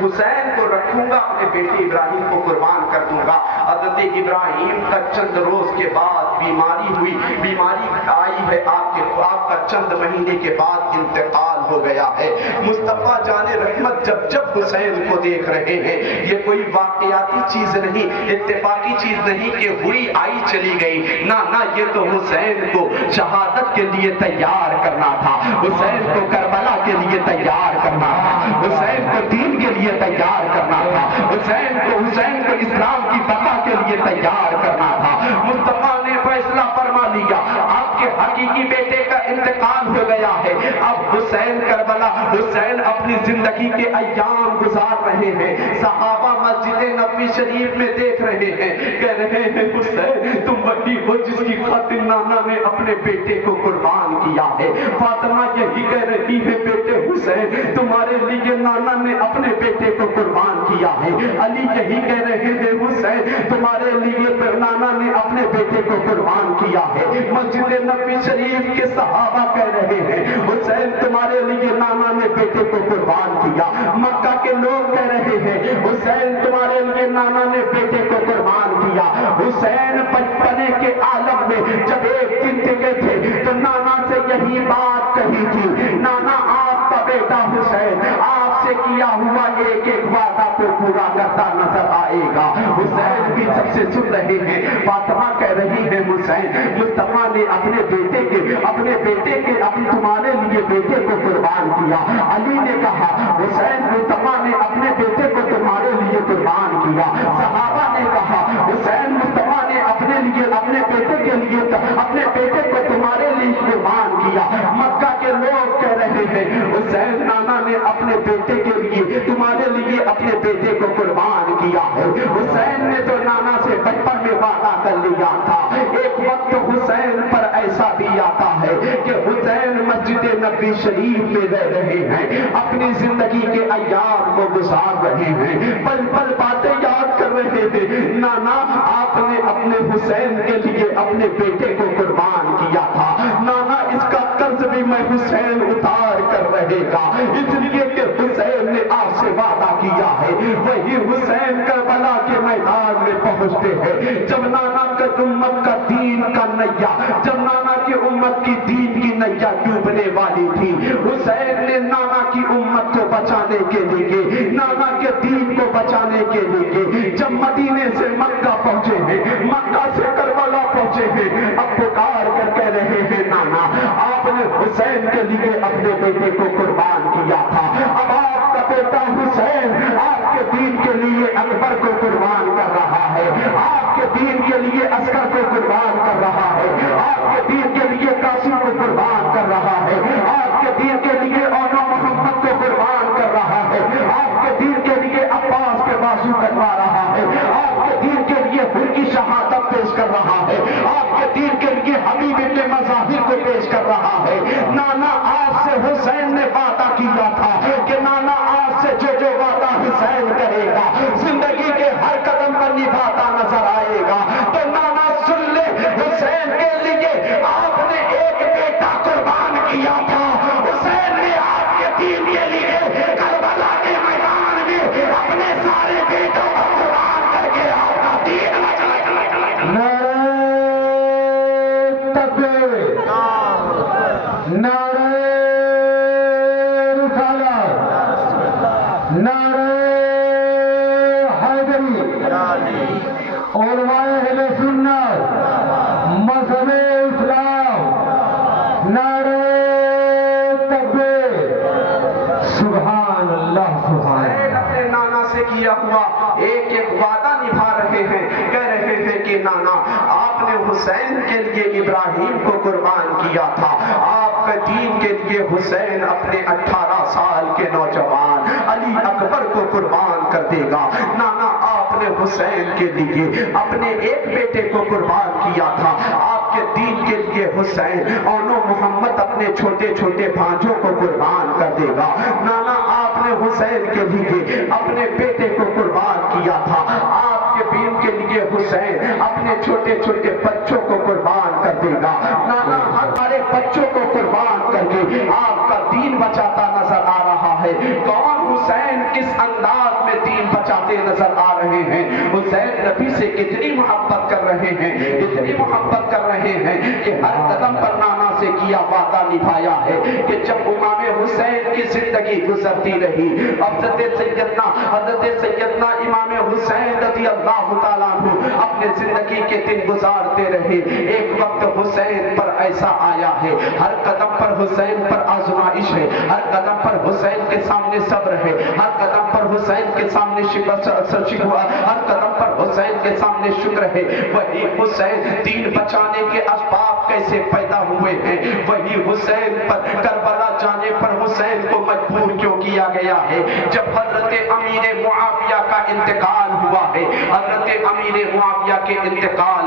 حسین کو رکھوں گا، اپنے بیٹے ابراہیم کو قربان کر دوں گا۔ حضرت ابراہیم کا چند روز کے بعد بیماری ہوئی، بیماری آئی ہے، آپ کا چند مہینے کے بعد انتقال ہو گیا ہے۔ مصطفیٰ جان رحمت جب حسین کو دیکھ رہے ہیں، یہ کوئی واقعاتی چیز نہیں، اتفاقی چیز نہیں کہ ہوئی آئی چلی گئی، نہ یہ تو حسین کو شہادت کے لیے تیار کرنا تھا، حسین کو کربلا کے لیے تیار کرنا تھا، حسین کو دین کے لیے تیار کرنا تھا، حسین کو اسلام کی بقا کے لیے تیار کرنا تھا۔ مصطفیٰ نے فیصلہ فرما لیا، آپ کے حقیقی بیٹے کا انتقال ہو گیا ہے، اب حسین کربلا، حسین اپنی زندگی کے ایام گزار رہے ہیں۔ صحابہ مسجد نبوی شریف میں دیکھ رہے ہیں، کہہ رہے ہیں حسین تم وہی ہو جس کی خاطر نانا نے اپنے بیٹے کو قربان کیا ہے۔ فاطمہ یہی کہہ رہی ہے بیٹے حسین تمہارے لیے نانا نے اپنے بیٹے کو قربان کیا ہے۔ علی یہی کہہ رہے ہیں حسین تمہارے لیے نانا نے اپنے بیٹے کو قربان کیا ہے. مسجد نبوی شریف کے صحابہ کہہ رہے ہیں حسین تمہارے لیے نانا نے بیٹے کو قربان کیا. مکہ کے لوگ کہہ رہے ہیں حسین تمہارے لیے نانا نے بیٹے کو قربان کیا. حسین بچپنے کے عالم میں جب ایک دن ٹکے تھے تو نانا سے یہی بات کہی تھی, نانا آپ کا بیٹا حسین آپ سے کیا ہوا ایک ایک وعدہ کو پورا کرتا نظر آئے گا. حسین بھی سب سے سن رہے ہیں. فاطمہ کہہ رہی ہے حسین مصطفیٰ نے اپنے بیٹے کے تمہارے لیے بیٹے کو قربان کیا. علی نے کہا حسین مصطفیٰ نے اپنے بیٹے کو تمہارے لیے قربان کیا. صحابہ نے کہا حسین مصطفیٰ نے اپنے بیٹے کے لیے اپنے بیٹے کو تمہارے لیے قربان کیا. مکہ کے لوگ کہہ رہے ہیں حسین نانا نے اپنے بیٹے کے لیے تمہارے لیے اپنے بیٹے کو قربان کیا ہے. حسین نے تو نانا سے بچپن میں وعدہ کر لیا تھا. ایک وقت حسین پر ایسا بھی آتا ہے کہ حسین مسجد نبوی شریف میں رہ رہے ہیں, اپنی زندگی کے ایام کو گزار رہے ہیں, پل پل باتیں یاد کر رہے تھے. نانا آپ نے اپنے حسین کے لیے اپنے بیٹے کو قربان کیا تھا. نانا اس کا قرض بھی میں حسین اتار کر رہے گا, اس لیے کہ حسین نے آپ سے وعدہ کیا ہے. وہی حسین کربلا کے میدان میں پہنچتے ہیں جب نانا کا امت کا دین کا نیا, جب نانا کی امت کی دین کی نیا ڈوبنے والی تھی. حسین نے نانا کی امت کو بچانے کے لیے, نانا کے دین کو بچانے کے لیے جب مدینے سے مکہ پہنچے ہیں, مکہ سے کربلا پہنچے ہیں, اب پکار کر کہہ رہے ہیں نانا آپ نے حسین کے لیے اپنے بیٹے کو قربان کیا تھا, اب آپ کا بیٹا حسین آپ کے دین کے لیے اکبر کو قربان کر رہا ہے, آپ کے دین کے لیے عسکر کو قربان کر رہا ہے, آپ کے دین کے لیے قاسم کو قربان کر رہا ہے, آپ کے دین کے لیے اونا محمد کو قربان کر رہا ہے, آپ کے دین کے لیے عباس کے بازو کٹوا رہا ہے, آپ کے دین کے لیے ان کی شہادت پیش کر رہا ہے, آپ کے دین کے لیے حبیب ابن مظاہر کو پیش کر رہا ہے. نانا آپ سے حسین نے وعدہ کیا تھا کہ نانا آپ سے جو وعدہ حسین کرے گا زندگی کے ہر قدم پر نبھاتا نظر آئے گا. تو نانا سن لے حسین کے لیے آپ نے ایک بیٹا قربان کیا تھا. حسین نے آپ کے دین کے لیے کربلا کے میدان میں اپنے سارے بیٹوں کو قربان کر کے آپ کا دین نعرہ رسالت, نعرہ حیدری, علماء اہل سنت, مذہب اسلام, نعرہ تکبیر, سبحان اللہ سبحان اللہ. اپنے نانا سے کیا ہوا ایک ایک وعدہ نبھا رہے ہیں. کہہ رہے ہیں کہ نانا آپ نے حسین کے لیے ابراہیم کو قربان کیا تھا, آپ کا دین کے لیے حسین اپنے 18 سال کے نوجوان علی اکبر کو قربان کر دے گا. نانا آپ نے حسین کے لیے اپنے ایک بیٹے کو قربان کیا تھا, آپ کے دین کے لیے حسین اونو محمد اپنے چھوٹے چھوٹے بھانجوں کو قربان کر دے گا. نانا آپ نے حسین کے لیے اپنے بیٹے کو قربان کیا تھا, آپ کے دین کے لیے حسین اپنے چھوٹے چھوٹے بچوں کو قربان کر دے گا. نانا ہمارے بچوں کو قربان کر کے آپ کا دین بچاتا نظر آ رہا ہے. کون حسین کس انداز میں دین بچاتے نظر آ رہے ہیں. حسین نبی سے کتنی محبت کر رہے ہیں, اتنی محبت کر رہے ہیں کہ ہر قدم پر نانا سے کیا وعدہ نبھایا ہے کہ جب امام حسین کی زندگی گزرتی رہی, حضرت سیدنا امام حسین رضی اللہ تعالیٰ عنہ اپنے زندگی کے دن گزارتے رہے. ایک وقت حسین پر ایسا آیا ہے, ہر قدم پر حسین پر آزمائش ہے, ہر قدم پر حسین کے سامنے صبر ہے, ہر قدم پر حسین کے سامنے شکوہ, ہر قدم پر حسین کے سامنے شکر ہے. وہی حسین دین بچانے کے اسباب کیسے پیدا ہوئے ہیں, وہی حسین پر کربلا جانے پر حسین کو مجبور کیوں کیا گیا ہے. جب حضرت امیر معاویہ کا انتقال ہوا ہے, حضرت امیر معاویہ کے انتقال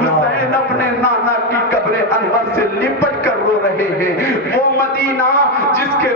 حسین اپنے نانا کی قبر انور سے لپٹ کر رو رہے ہیں. وہ مدینہ جس کے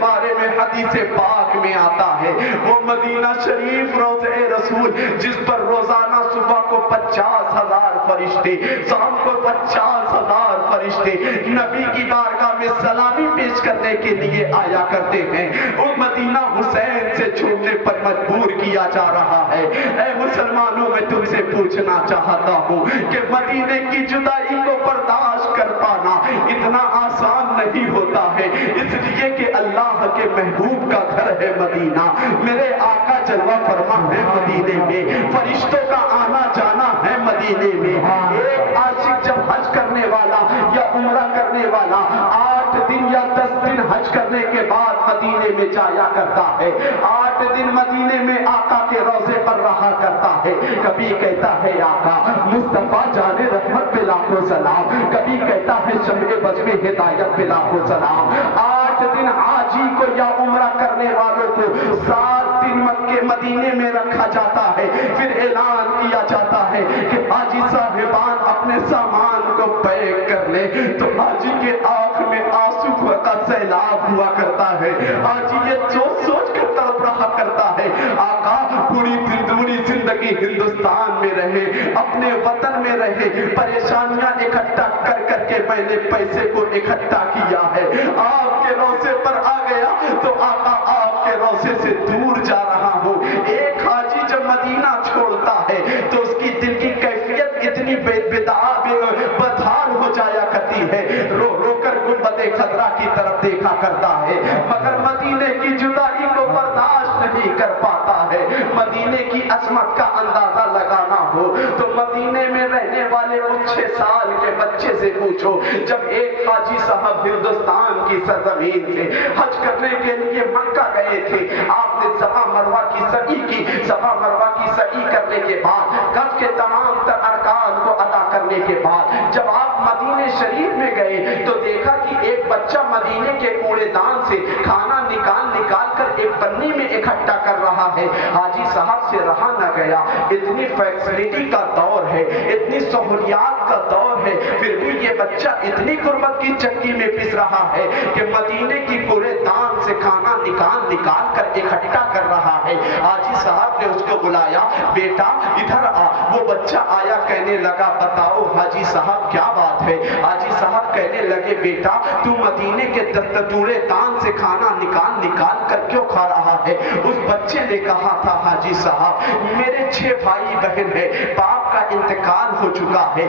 بارے میں حدیث پاک میں آتا ہے، وہ مدینہ شریف روضہ رسول جس پر روزانہ صبح کو 50,000 فرشتے، شام کو 50,000 فرشتے نبی کی بارگاہ میں سلامی پیش کرنے کے لیے آیا کرتے ہیں، وہ مدینہ حسین سے چھوڑنے پر مجبور کیا جا رہا ہے. اے مسلمانوں، میں تم سے پوچھنا چاہتا ہوں کہ مدینے کی جدائی کو برداشت کر پانا اتنا آسان نہیں ہوتا ہے، اس لیے کہ اللہ کے محبوب کا گھر ہے مدینہ. میرے آقا جلوہ فرما ہے مدینے میں، فرشتوں کا آنا جانا ہے مدینے میں. ایک عاشق جب حج کرنے والا یا عمرہ کرنے والا 8 دن یا 10 دن حج کرنے کے بعد مدینے میں جایا کرتا ہے، 8 دن مدینے میں آقا کے روضے پر رہا کرتا ہے. کبھی کہتا ہے آقا مصطفیٰ جان رحمت پہ لاکھوں سلام، کبھی کہتا ہے شمع بزم ہدایت پہ لاکھوں سلام. 8 دن حاجی کو یا عمرہ کرنے والوں کو 7 دن مکے مدینے میں رکھا جاتا ہے. پھر اعلان کیا جاتا ہے کہ حاجی صاحبان اپنے سامان کو پیک کر لے. تو حاجی کے آنکھ میں آنسو کا سیلاب ہوا کرتا ہے. حاجی یہ سوچ کر تڑپ رہا کرتا ہے آقا پوری زندگی ہندوستان میں رہے، اپنے وطن میں رہے، پریشانیاں اکٹھا کر کے میں نے پیسے کو اکٹھا کیا ہے، آپ کے روضے پر آ گیا تو آقا آپ کے روضے سے دور جا رہا ہوں. ایک حاجی جب مدینہ چھوڑتا ہے تو اس کی دل کی کیفیت اتنی بدحال ہو جایا کرتی ہے، رو رو کر گنبد خضرا کی طرف دیکھا کرتا ہے، مگر مدینے کی جدائی کو برداشت نہیں کر پاتا ہے. مدینے کی عظمت کا اندازہ لگانا ہو تو مدینے میں رہنے والے ان 6 سال کے بچے سے پوچھو. جب ایک حاجی صاحب ہندوستان کی سرزمین سے حج کرنے کے لیے مکہ گئے تھے، آپ نے صفا مروہ کی سعی کی. صفا مروہ کی سعی کرنے کے بعد حج کے تمام تر ارکان کو ادا کرنے کے بعد جب آپ مدینے شریف میں گئے تو دیکھا کہ ایک بچہ مدینے کے کوڑے دان سے کھانا نکال کر ایک پنی میں اکٹھا کر رہا ہے. حاجی صاحب سے رہا نہ گیا، اتنی فیسلٹی کا دور ہے، اتنی سہولیات کا دور ہے، پھر بھی یہ بچہ اتنی غربت کی چکی میں پس رہا ہے کہ مدینے کی کوڑے دان سے کھانا نکال کر اکٹھا کر رہا ہے. حاجی صاحب نے اس کو بلایا، بیٹا ادھر آ. وہ بچہ آیا، کہنے لگا بتاؤ حاجی صاحب کیا بات ہے. حاجی صاحب کہنے لگے بیٹا تو مدینے کے کوڑے دان سے کھانا نکال کر کیوں کھا رہا ہے. اس بچے نے کہا تھا حاجی صاحب میرے 6 بھائی بہن ہیں، باپ کا انتقال ہو چکا ہے،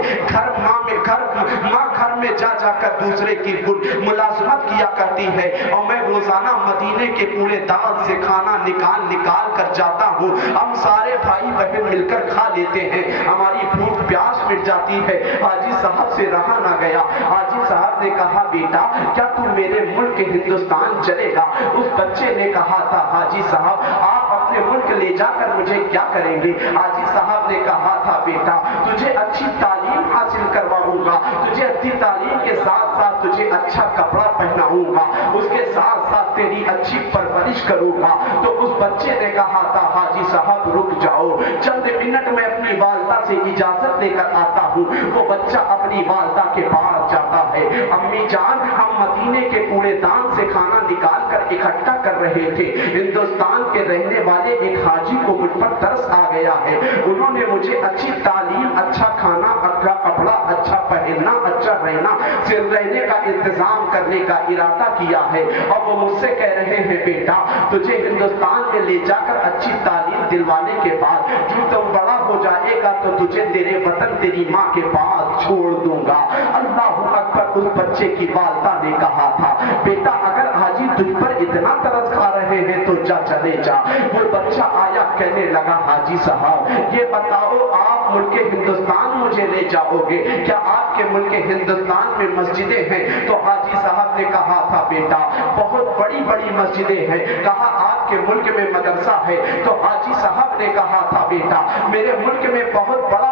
ماں گھر میں جا کر دوسرے کی ملازمت کیا کرتی ہے اور میں روزانہ مدینے کے کوڑے دان سے کھانا نکال کر جاتا ہوں. ہم سارے بھائی بہن مل کر کھا لیتے ہیں، ہماری بھوک پیاس مٹ جاتی ہے. حاجی صاحب سے رہا نہ گیا. حاجی صاحب نے کہا بیٹا کیا تم میرے ملک ہندوستان چلے گا. اس بچے نے کہا تھا حاجی صاحب آپ اپنے ملک لے جا کر مجھے کیا کریں گے. حاجی صاحب نے کہا تھا بیٹا تجھے اچھی تعلیم حاصل کرواؤں گا، تجھے اچھی تعلیم کے ساتھ ساتھ تجھے اچھا کپڑا پہناؤں گا، اس کے ساتھ ساتھ تیری اچھی پرورش کروں گا. تو اس بچے نے کہا تھا حاجی صاحب رک جاؤ، چند منٹ میں اپنی والدہ سے اجازت لے کر آتا ہوں. وہ بچہ اپنی والدہ کے پاس جاتا ہے. امی جان ہم مدینے کے کوڑے دان سے کھانا نکال کر اکٹھا کر رہے تھے، ہندوستان کے رہنے والے ایک حاجی کو مجھ پر ترس آ گیا ہے، انہوں نے مجھے اچھی تعلیم، اچھا کھانا، اچھا کپڑا، اچھا پہننا، اچھا رہنا، پھر رہنے کا انتظام کرنے کا ارادہ کیا ہے اور وہ مجھ سے کہہ رہے ہیں بیٹا تجھے ہندوستان میں لے جا کر اچھی تعلیم دلوانے کے بعد جو تم بڑا ہو جائے گا تو تجھے تیرے وطن تیری ماں کے پاس چھوڑ دوں گا. اللہ اکبر. اس بچے کی والدہ نے کہا تھا بیٹا اگر حاجی تجھ پر اتنا ترس کھا رہے ہیں تو چلے جا. وہ بچہ آیا کہنے لگا حاجی صاحب یہ بتاؤ آپ ملک ہندوستان مجھے لے جاؤ گے کیا آپ کے ملک ہندوستان میں مسجدیں ہیں. تو حاجی صاحب نے کہا تھا بیٹا بہت بڑی بڑی مسجدیں ہیں. کہا آپ کے ملک میں مدرسہ ہے. تو حاجی صاحب نے کہا تھا بیٹا میرے ملک میں بہت بڑا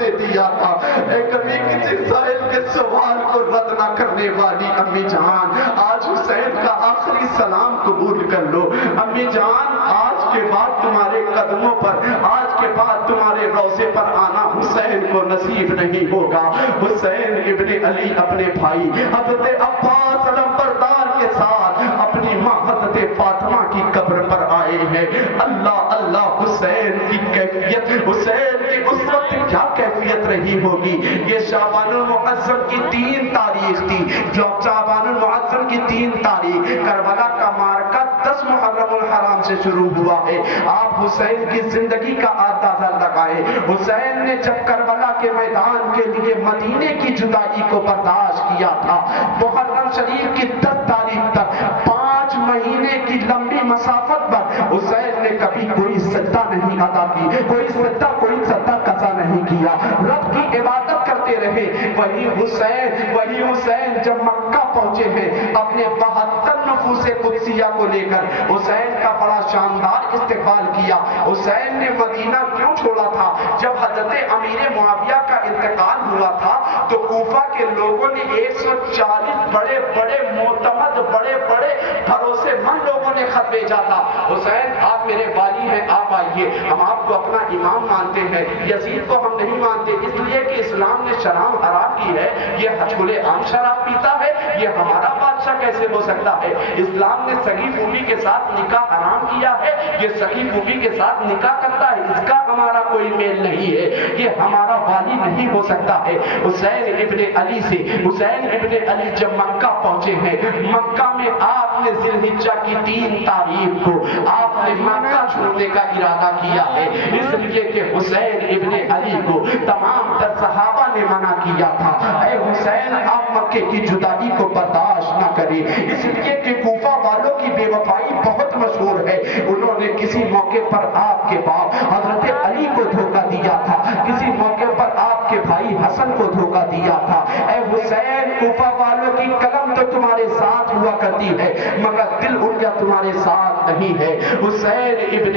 دے دیا تھا۔ اے کبھی کسی سائل کے سوال کو رد نہ کرنے والی امی جان، آج حسین کا آخری سلام قبول کر لو۔ امی جان، آج کے بعد تمہارے قدموں پر، آج کے بعد تمہارے روضے پر آنا حسین کو نصیب نہیں ہوگا۔ حسین ابن علی اپنے بھائی حضرت عباس علمبردار کے ساتھ اپنی ماں حضرت فاطمہ کی قبر پر آئے ہیں۔ اللہ اللہ، حسین کی کیفیت، حسین کی اس وقت کیا کیفیت رہی ہوگی۔ یہ شعبان المعظم کی 3 تاریخ تھی، جو شعبان المعظم کی 3 تاریخ کربلا کا مارکہ 10 محرم الحرام سے شروع ہوا ہے۔ آپ حسین کی زندگی کا اندازہ لگائیں۔ حسین نے جب کربلا کے میدان کے لیے مدینے کی جدائی کو برداشت کیا تھا، محرم شریف کی 10 تاریخ تک 5 مہینے کی لمبی مسافت پر حسین نے کبھی کوئی سجدہ نہیں ادا کی، کوئی سجدہ قضا نہیں کیا، رب کی عبادت کرتے رہے۔ وہی حسین جب مکہ پہنچے ہیں اپنے 72 نفوس قدسیہ کو لے کر، حسین کا بڑا شاندار استقبال کیا۔ حسین نے مدینہ کیوں چھوڑا تھا؟ جب حضرت امیر معاویہ کا انتقال ہوا تھا تو کوفہ کے لوگوں نے 140 بڑے بڑے معتمد، بڑے بڑے بھروسے مند لوگوں نے خط بھیجا تھا، حسین آپ میرے والی ہیں، آپ آئیے، ہم آپ کو اپنا امام مانتے ہیں، یزید کو ہم نہیں مانتے، اس لیے کہ اسلام نے شراب حرام کی ہے، یہ کھلے عام شراب پیتا ہے، یہ ہمارا بادشاہ کیسے ہو سکتا ہے؟ اسلام نے سگی پھوپھی کے ساتھ نکاح حرام کیا ہے، یہ سگی پھوپھی کے ساتھ نکاح کرتا ہے، اس کا ہمارا کوئی میل نہیں ہے، یہ ہمارا والی نہیں ہو سکتا ہے۔ حسین ابن علی جب مکہ پہنچے ہیں، مکہ میں آپ نے ذی الحجہ کی 3 تاریخ کو آپ نے مکہ چھوڑنے کا ارادہ کیا ہے، اس لیے کہ حسین ابن علی کو تمام تر صحابہ نے منع کیا تھا، اے حسین آپ مکے کی جدائی کو برداشت نہ کریں، اس لیے کہ کوفہ والوں کی بے وفائی بہت مشہور ہے۔ انہوں نے کسی موقع پر آپ کے باپ حضرت علی کو دھوکہ دیا تھا، کسی موقع پر آپ کے بھائی حسن کو دھوکہ دیا تھا۔ اے حسین، کوفہ والوں کی قلم تو تمہارے ساتھ ہوا کرتی ہے مگر دل ان کا تمہارے ساتھ نہیں ہے۔ حسین ابن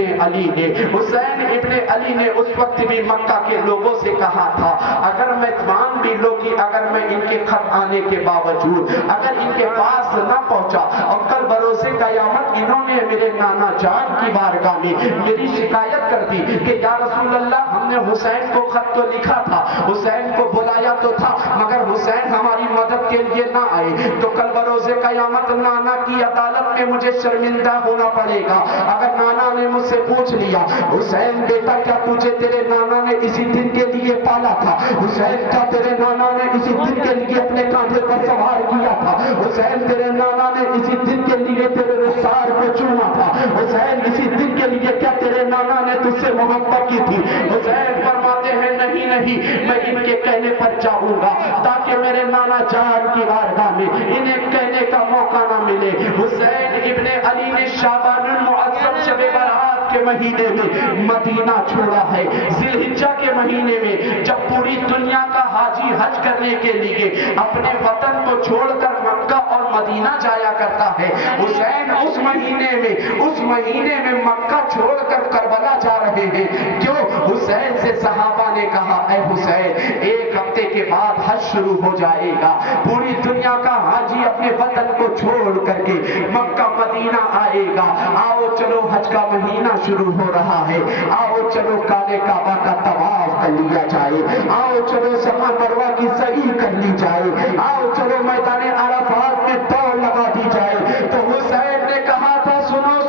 علی نے اس وقت بھی مکہ کے لوگوں سے کہا تھا، اگر میں مان بھی لو کہ اگر میں ان کے خط آنے کے باوجود اگر ان کے پاس نہ پہنچا اور کل بروز قیامت انہوں نے میرے نانا جان کی بارگاہ میں میری شکایت کر دی کہ یا رسول اللہ ہم نے حسین کو خط تو لکھا تھا، حسین کو بلایا تو تھا مگر حسین ہماری مدد کے لیے نہ آئے، تو کل بروز قیامت نانا کی عدالت میں مجھے شرمندہ ہونا پڑے گا۔ اگر نانا نے مجھ سے پوچھ لیا حسین بیٹا کیا تجھے تیرے نانا نے اسی دن کے لیے پالا تھا، حسین کیا تیرے نانا نے اسی دن کے لیے اپنے کاندھے پر سوار کیا تھا، حسین تیرے نانا نے اسی دن کے لیے تیرے رخسار کو چوما تھا، حسین اسی دن کے لیے کیا تیرے نانا نے تجھ سے محبت کی تھی؟ حسین فرماتے ہیں نہیں نہیں، میں ان کے کہنے پر جاؤں گا تاکہ میرے نانا جان کی بارگاہ میں انہیں کہنے کا موقع نہ ملے۔ حسین ابن علی نے شعبان المعظم شب برات کے مہینے میں مدینہ چھوڑا ہے، ذی الحجہ کے مہینے میں جب پوری دنیا کا حاجی حج کرنے کے لیے اپنے وطن کو چھوڑ کر مکہ اور مدینہ جایا کرتا ہے، حسین اس مہینے میں مکہ چھوڑ کر کربلا جا رہے ہیں۔ کیوں؟ حسین سے صحابہ نے کہا اے حسین 1 ہفتے کے بعد حج شروع ہو جائے گا، پوری دنیا کا حاجی اپنے وطن کو چھوڑ کر کے مکہ مدینہ آئے گا، آؤ چلو حج کا مہینہ شروع ہو رہا ہے، آؤ چلو کعبہ کا طواف کر لیا جائے، آؤ چلو صفا مروہ کی سعی کر لی جائے، آؤ چلو میدان عرفات میں دوڑ لگا دی جائے۔ تو حسین نے کہا تھا سنو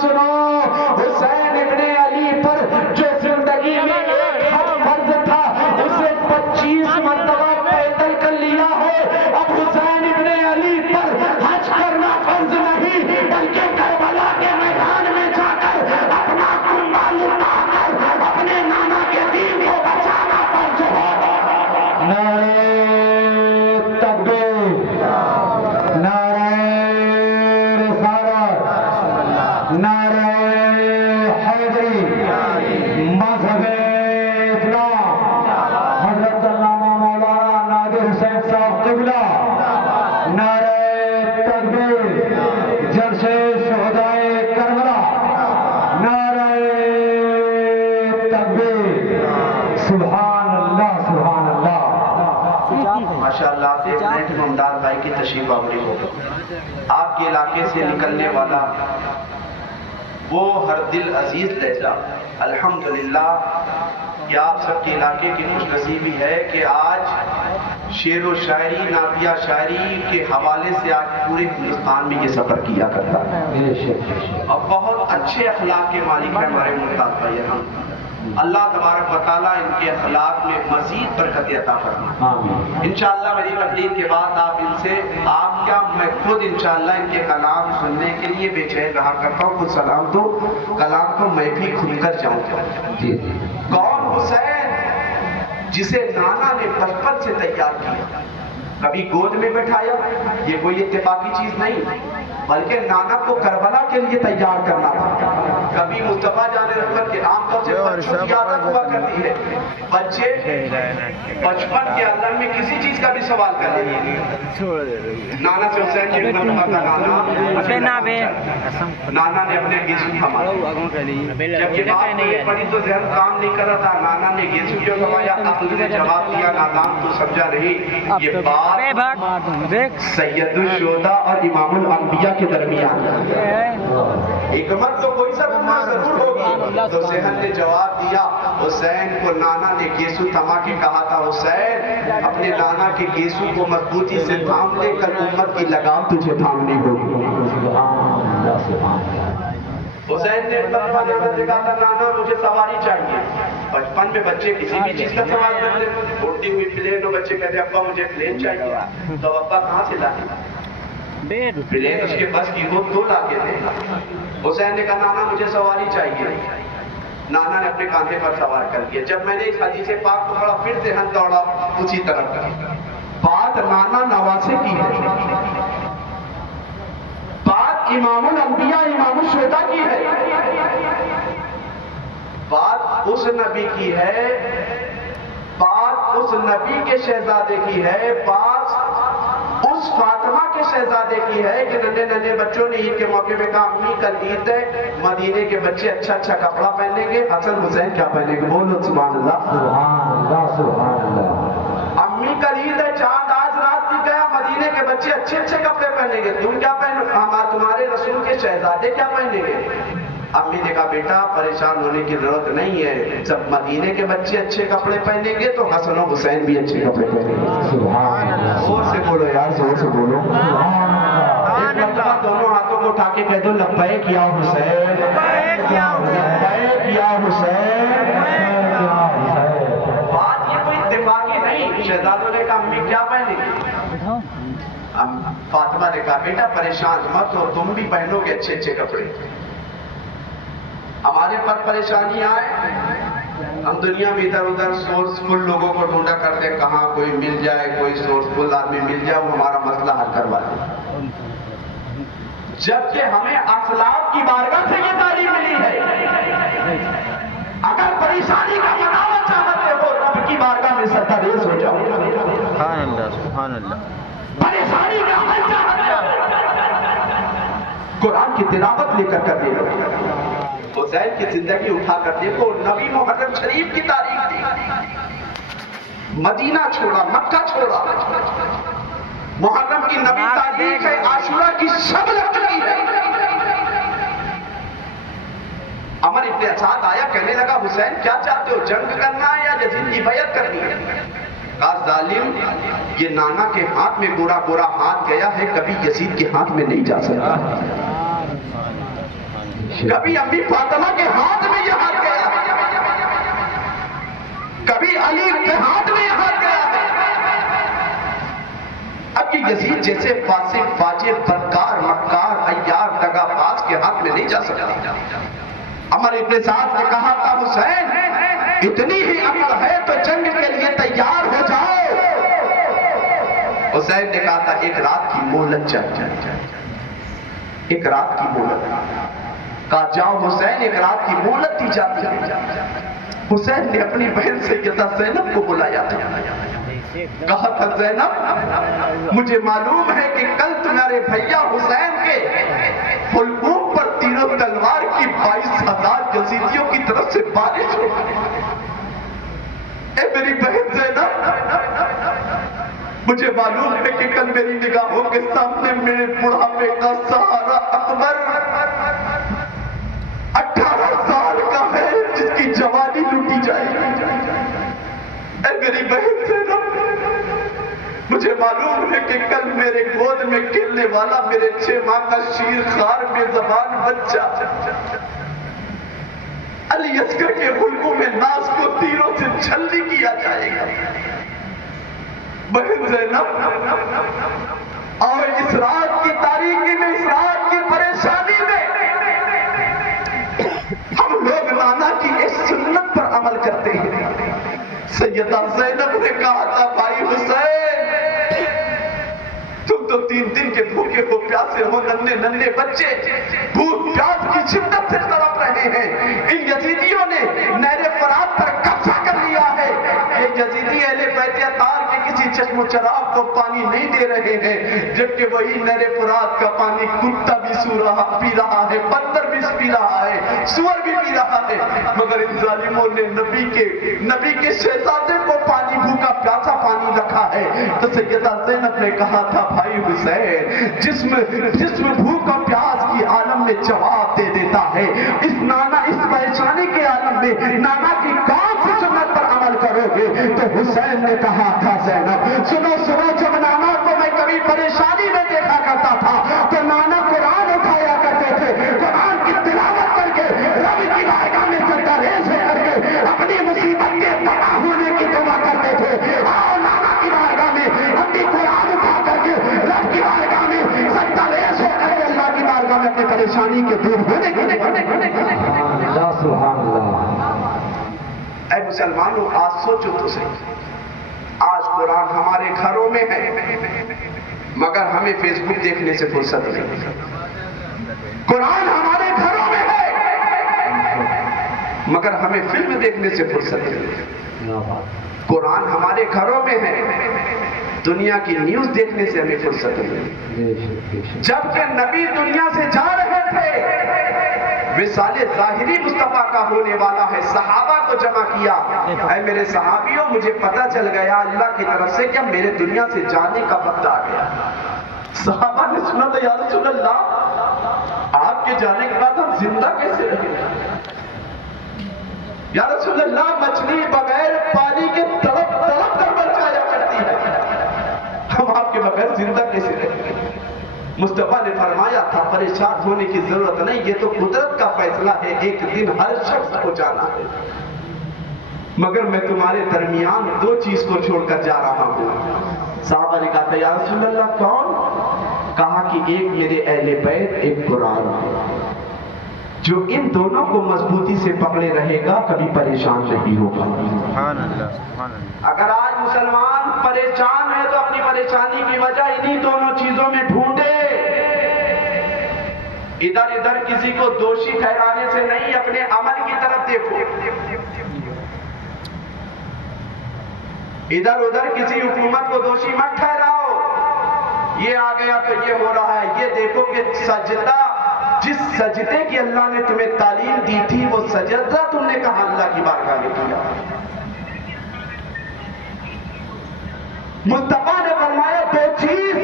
حسین ابن علی پر جو زندگی میں ایک حج فرض تھا اسے 25 مرتبہ پیدل کر لیا ہے، اب حسین ابن علی پر حج کرنا فرض نہیں بلکہ کربلا کے میدان میں جا کر اپنا خون اٹھا کر اپنے نانا کے دین کو بچانا فرض ہے۔ ماشاءاللہ آپ دیکھ رہے ہیں ممداد بھائی کی تشریف آوری ہو آپ کے علاقے سے نکلنے والا وہ ہر دل عزیز لہجہ الحمدللہ کہ آپ سب کے علاقے کی خوش نصیبی ہے کہ آج شعر و شاعری نعتیہ شاعری کے حوالے سے آج پورے ہندوستان میں یہ سفر کیا کرتا ہے اور بہت اچھے اخلاق کے مالک ہیں ہمارے ممتاز بھائی اللہ تبارک و تعالیٰ ان کے اخلاق میں مزید برکت عطا فرمائے انشاءاللہ میری تقریر کے بعد آپ ان سے آپ کیا میں خود انشاءاللہ ان کے کلام سننے کے لیے بے چین رہا کرتا ہوں. کچھ سلام تو کلام تو میں بھی کھل کر جاؤں گا. کون حسین جسے نانا نے بچپن سے تیار کیا, کبھی گود میں بٹھایا, یہ کوئی اتفاقی چیز نہیں بلکہ نانا کو کربلا کے لیے تیار کرنا تھا. کبھی مصطفیٰ جان رحمت کے عام طور سے بچوں کی عادت ہوا کرتی ہے, بچے بچپن کے عالم میں کسی چیز کا بھی سوال کر لیتے ہیں. نانا سے حسین کی مرتبہ نانا نے اپنے گیسو تھمایا. جب یہ بات نہیں پڑی تو ذہن کام نہیں کر رہا تھا. نانا نے گیسو جو تھمایا, عقل نے جواب دیا, نادان تو سمجھا نہیں. یہ بات سید الشہداء اور امام الانبیاء کے درمیان حکمت تو کوئی سا گناہ ضرور ہوگی. تو ذہن نے جواب دیا. حسین کو نانا نے گیسو تھما کے کہا تھا, حسین اپنے نانا کے گیسو کو مضبوطی سے تھام لے کر امت کی لگام تجھے تھامنی ہوگی. حسین نے نانا سے کہا تھا, نانا مجھے سواری چاہیے. بچپن میں بچے کسی بھی چیز کا سوال کرتے, اڑتی ہوئی پلین, اور بچے کہتے ابا مجھے پلین چاہیے. تو ابا کہاں سے لاتے, پلین اس کے بس کی ہو تو لاتے تھے. حسین نے کہا نانا مجھے سواری چاہیے. نانا نے اپنے کاندھے پر سوار کر دیا. جب میں نے اس حدیث پاک کو پڑھا, پھر ذہن دوڑا اسی طرف. بات نانا نواسے کی ہے, بات امام الانبیاء امام الشہداء کی ہے, بات اس نبی کی ہے, بات اس نبی کے شہزادے کی ہے, بات اس فاطمہ کے شہزادے کی ہے کہ ننھے ننھے بچوں نے عید کے موقع پہ کہا امی کل عید ہے, مدینے کے بچے اچھا اچھا کپڑا پہنیں گے, حسن حسین کیا پہنیں گے؟ بولو سبحان اللہ. سبحان اللہ سبحان اللہ. امی کل عید ہے, چاند آج رات نہیں گیا, مدینے کے بچے اچھے اچھے کپڑے پہنیں گے, تم کیا پہنو؟ تمہارے رسول کے شہزادے کیا پہنیں گے؟ امی نے کہا بیٹا پریشان ہونے کی ضرورت نہیں ہے, جب مدینے کے بچے اچھے کپڑے پہنیں گے تو حسن و حسین بھی اچھے کپڑے پہنیں گے. سبحان اللہ. زور سے بولو یار, زور سے بولو. ایک مرتبہ دونوں ہاتھوں کو اٹھا کے کہہ دو لبیک یا حسین, لبیک یا حسین. بات یہ کوئی اتفاقی نہیں. شہزادوں نے کہا امی کیا پہنیں گے؟ فاطمہ نے کہا بیٹا پریشان مت ہو, تم بھی پہنو گے اچھے اچھے کپڑے. ہمارے پر پریشانی آئے, ہم دنیا میں ادھر ادھر سورس فل لوگوں کو ڈھونڈا کرتے, کہاں کوئی مل جائے, کوئی سورس فل آدمی مل جائے, وہ ہمارا مسئلہ حل کروا دے. جبکہ ہمیں اسلاف کی بارگاہ سے یہ تعلیم ملی ہے, اگر پریشانی کا مناوا چاہتے ہو رب کی بارگاہ میں ستریز ہو جاؤ. سبحان اللہ سبحان اللہ. پریشانی کا حل چاہتے ہو قرآن کی تلاوت لے کر دے. حسین کی زندگی اٹھا کر دیکھو, نبی محرم شریف کی تاریخ تھی, مدینہ چھوڑا, مکہ چھوڑا, محرم کی نبی تاریخ ہے, عاشورہ کی شب لگ چکی ہے. عمر ابن اسعد آیا, کہنے لگا حسین کیا چاہتے ہو, جنگ کرنا ہے یا یزید کی بیعت کرنی ہے؟ کہا ظالم یہ نانا کے ہاتھ میں گورا گورا ہاتھ گیا ہے, کبھی یزید کے ہاتھ میں نہیں جا سکتا. کبھی امی فاطمہ کے ہاتھ میں یہ ہاتھ گیا ہے, کبھی علی کے ہاتھ میں یہ ہاتھ گیا ہے. اب یہ یزید جیسے فاسق فاجر بدکار مکار عیار دغا باز کے ہاتھ میں نہیں جا سکتا. عمر ابن سعد نے کہا تھا حسین اتنی ہی عقل ہے تو جنگ کے لیے تیار ہو جاؤ. حسین نے کہا تھا ایک رات کی مہلت چاہیے, ایک رات کی مہلت. کہا جاؤ حسین, ایک رات کی مہلت دی جاتی ہے. حسین نے اپنی بہن سیدہ زینب کو بلایا تھا, کہا تھا زینب مجھے معلوم ہے کہ کل تمہارے بھیا حسین کے حلقوم پر تیر و تلوار کی 22,000 یزیدیوں کی طرف سے بارش ہو. اے میری بہن زینب مجھے معلوم ہے کہ کل میری نگاہوں کے سامنے میرے بڑھاپے کا سہارا اکبر 18 سال کا ہے جس کی جوانی لوٹی جائے گی۔ اے میری بہن زینب، مجھے معلوم ہے کہ کل میرے گود میں کھیلنے والا میرے 6 ماہ کا شیر خوار بے زبان بچہ علی اصغر کے حلقوں میں ناز کو تیروں سے چھلنی کیا جائے گا۔ بہن زینب، اور اس رات کی تاریکی میں، اس رات کی پریشانی میں ہم لوگ نانا کی اس سنت پر عمل کرتے ہیں۔ سیدہ زینب نے کہا تھا بھائی حسین، تم تو 3 دن کے بھوکے ہو، پیاسے ہو، ننھے بچے بھوک پیاس کی شدت سے تڑپ رہے ہیں۔ ان یزیدیوں نے نہر فرات پر قبضہ کر لیا ہے۔ یہ یزیدی اہل بیت اطہار کے کسی چشم و چراغ کو پانی نہیں دے رہے ہیں، جبکہ وہی نہر فرات کا پانی کتا بھی پی رہا ہے، بندر بھی پی رہا ہے، سور بھی پی رہا ہے۔ مگر ان ظالموں نے نبی کے شہزادے کو پانی، بھوکا پیاسا پانی رکھا ہے۔ تو سیدہ زینب نے کہا تھا بھائی حسین، جسم بھوک اور پیاس کی عالم میں جواب دے دیتا ہے، اس پریشانی کے عالم میں نانا کی کون سی سنت پر عمل کرو گے؟ تو حسین نے کہا تھا زینب سنو، جب نانا کو میں کبھی پریشانی میں دیکھا کرتا تھا تو نانا قرآن اٹھایا کرتے تھے، قرآن کی تلاوت کر کے رب کی بارگاہ میں سجدہ ریز کر کے اپنی مصیبت کے تباہ ہونے کی دعا کرتے تھے۔ آؤ نانا کی بارگاہ میں اپنی قرآن اٹھا کر کے رب کی بارگاہ میں سجدہ ریز ہو کر کے اللہ کی بارگاہ میں اپنی پریشانی کے دور ہونے کی سبحان اللہ۔ اے مسلمانوں، آج سوچو تو صحیح، آج قرآن ہمارے گھروں میں ہے مگر ہمیں فیس بک دیکھنے سے فرصت نہیں۔ قرآن ہمارے گھروں میں ہے مگر ہمیں فلم دیکھنے سے فرصت نہیں۔ قرآن ہمارے گھروں میں ہے، دنیا کی نیوز دیکھنے سے ہمیں فرصت نہیں۔ جبکہ نبی دنیا سے جا رہے تھے، وصال ظاہری مصطفیٰ کا ہونے والا ہے، صحابہ کو جمع کیا، اے میرے صحابیوں مجھے پتہ چل گیا اللہ کی طرف سے کہ میرے دنیا سے جانے کا وقت آ گیا۔ صحابہ نے سنا تھا یا رسول اللہ آپ کے جانے کے بعد ہم زندہ کیسے رہیں گے؟ یا رسول اللہ مچھلی بغیر پانی کے تڑپ کر مر جایا کرتی ہے، ہم آپ کے بغیر زندہ کیسے رہیں گے؟ مصطفیٰ نے فرمایا تھا پریشان ہونے کی ضرورت نہیں، یہ تو قدرت کا فیصلہ ہے، ایک دن ہر شخص کو جانا ہے، مگر میں تمہارے درمیان 2 چیز کو چھوڑ کر جا رہا ہوں۔ صحابہ نے کہا یا رسول اللہ کون؟ کہا کہ ایک میرے اہل بیت، ایک قرآن، جو ان دونوں کو مضبوطی سے پکڑے رہے گا کبھی پریشان نہیں ہوگا۔ سبحان اللہ، سبحان اللہ۔ اگر آج مسلمان پریشان ہے تو اپنی پریشانی کی وجہ انہی دونوں چیزوں میں ڈھونڈے، ادھر کسی کو دوشی ٹھہرانے سے نہیں، اپنے عمل کی طرف دیکھو۔ ادھر کسی حکومت کو دوشی مت ٹھہراؤ، یہ آ گیا تو یہ ہو رہا ہے، یہ دیکھو کہ سجدہ، جس سجدے کی اللہ نے تمہیں تعلیم دی تھی وہ سجدہ تم نے کہا اللہ کی بارگاہ میں کیا۔ مصطفیٰ نے فرمایا 2 چیز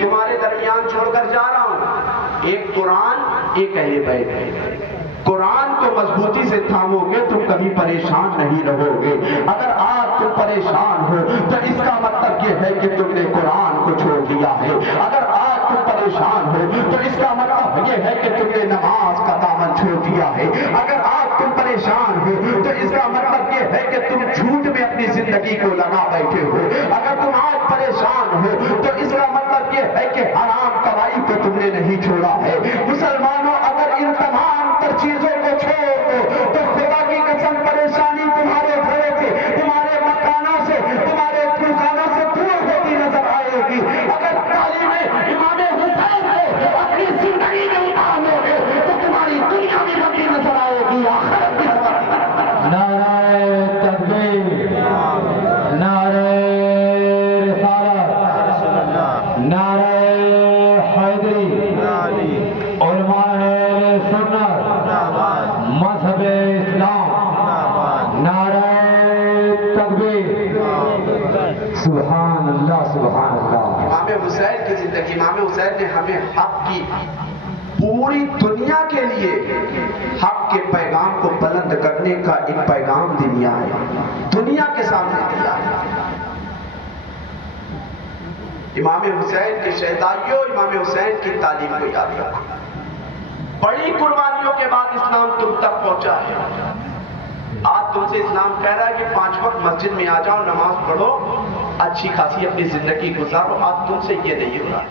تمہارے درمیان چھوڑ کر جا رہا ہوں، ایک قرآن، ایک اہل بیت۔ قرآن کو مضبوطی سے تھامو گے تم کبھی پریشان نہیں رہو گے۔ اگر آج تم پریشان ہو تو اس کا مطلب یہ ہے کہ تم نے قرآن کو چھوڑ دیا ہے۔ اگر آج تم پریشان ہو تو اس کا مطلب یہ ہے کہ تم نے نماز کا دامن چھوڑ دیا ہے۔ اگر آج تم پریشان ہو تو اس کا مطلب یہ ہے کہ تم جھوٹ میں اپنی زندگی کو لگا بیٹھے ہو۔ اگر تم آج پریشان ہو تو اس کا مطلب یہ ہے کہ حرام کمائی کو تم نے نہیں چھوڑا ہے۔ مسلمانوں اگر ان تمام چیزوں کو چھوڑ دو تو خدا کی قسم پریشانی تمہارے گھروں سے، تمہارے مکانوں سے، تمہارے خانوں سے دور ہوتی نظر آئے گی۔ اگر تعلیم امام حسین کو اپنی زندگی میں اتار لو گے تو تمہاری دنیا بھی بنتی نظر آئے گی، آخرت بھی بنتی۔ نعرہ تکبیر، نعرہ رسالت، نعرہ حیدری، علماء سنت، مذہب اسلام، نعرہ تکبیر، سبحان اللہ۔ اللہ سبحان اللہ. امام حسین کی زندگی، امام حسین نے ہمیں حق کی پوری دنیا کے لیے حق کے پیغام کو بلند کرنے کا ایک پیغام دیا ہے، دنیا کے سامنے دیا ہے. امام حسین کے شہدائیوں، امام حسین کی تعلیم کو یاد رکھو. بڑی قربانیوں کے بعد اسلام تم تک پہنچا ہے. آج تم سے اسلام کہہ رہا ہے کہ 5 وقت مسجد میں آ جاؤ، نماز پڑھو، اچھی خاصی اپنی زندگی گزارو. آج تم سے یہ نہیں ہو رہا.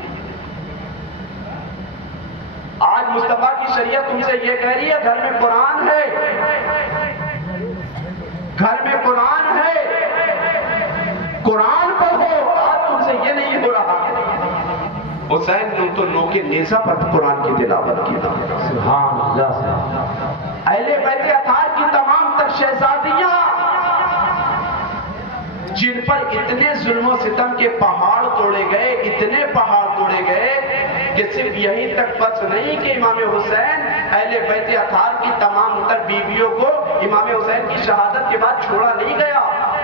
آج مصطفیٰ کی شریعت تم سے یہ کہہ رہی ہے گھر میں قرآن ہے، گھر میں قرآن ہے، قرآن پڑھو. آج تم سے یہ نہیں ہو رہا. حسین نے تو نوکے نیزہ پر قرآن کی تلاوت کی. سبحان اللہ. اہل بیت اطہار کی تمام تر شہزادیاں جن پر اتنے ظلم و ستم کے پہاڑ توڑے گئے، اتنے پہاڑ توڑے گئے کہ صرف یہی تک بس نہیں کہ امام حسین اہل بیت اطہار کی تمام تر بیویوں کو امام حسین کی شہادت کے بعد چھوڑا نہیں گیا،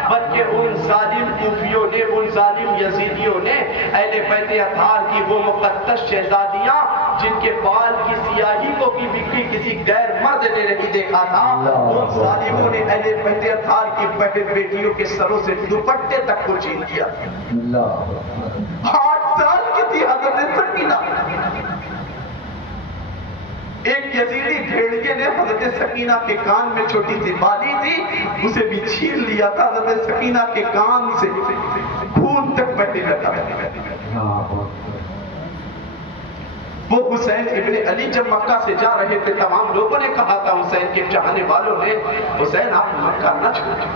بلکہ ان ظالم کوفیوں نے، ان ظالم یزیدیوں نے اہل بیت اطہار کی وہ مقدس شہزادیاں جن کے بال کی سیاہی کو بھی کسی غیر مرد نے نہیں دیکھا تھا، ان ظالموں نے اہل بیت اطہار کی بہن بیٹیوں کے سروں سے دوپٹے تک کو چھین دیا. 8 سال کی تھی حضرت سکینہ. ایک یزیدی بھیڑیے نے حضرت سکینہ کے کان میں چھوٹی سی بالی تھی، اسے بھی چھین لیا تھا. حضرت سکینہ کے کان سے خون تک بہنے لگا. وہ حسین ابن علی جب مکہ سے جا رہے تھے، تمام لوگوں نے کہا تھا، حسین کے چاہنے والوں نے، حسین آپ مکہ نہ چھوڑیں،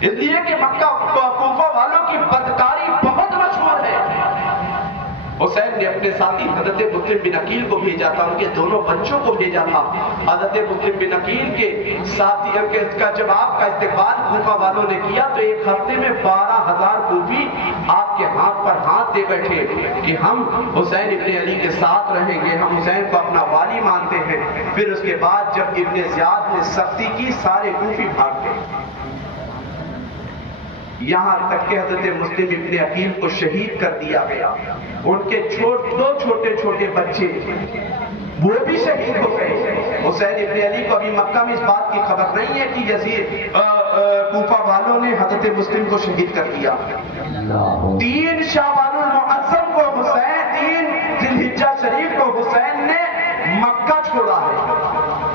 اس لیے کہ مکہ کوفہ والوں کی بدکاری بہت مشہور ہے. حسین نے اپنے ساتھی حضرت مسلم بن عقیل کو بھیجا تھا، ان کے دونوں بچوں کو بھیجا تھا. حضرت مسلم بن عقیل کے ساتھی کا جب آپ کا استقبال کوفہ والوں نے کیا تو ایک ہفتے میں 12,000 کوفی آپ کے ہاتھ پر ہاتھ دے بیٹھے کہ ہم حسین ابن علی کے ساتھ رہیں گے، ہم حسین کو اپنا والی مانتے ہیں. پھر اس کے بعد جب ابن زیاد نے سختی کی، سارے کوفی بھاگ گئے. یہاں تک کہ حضرت مسلم ابن عقیل کو شہید کر دیا گیا. ان کے 2 چھوٹے چھوٹے بچے وہ بھی شہید ہو گئے. حسین ابن علی کو ابھی مکہ میں اس بات کی خبر نہیں ہے کہ یزید کوفہ والوں نے حضرت مسلم کو شہید کر دیا. 3 شعبان المعظم کو حسین، 3 ذی الحجہ شریف کو حسین نے مکہ چھوڑا ہے.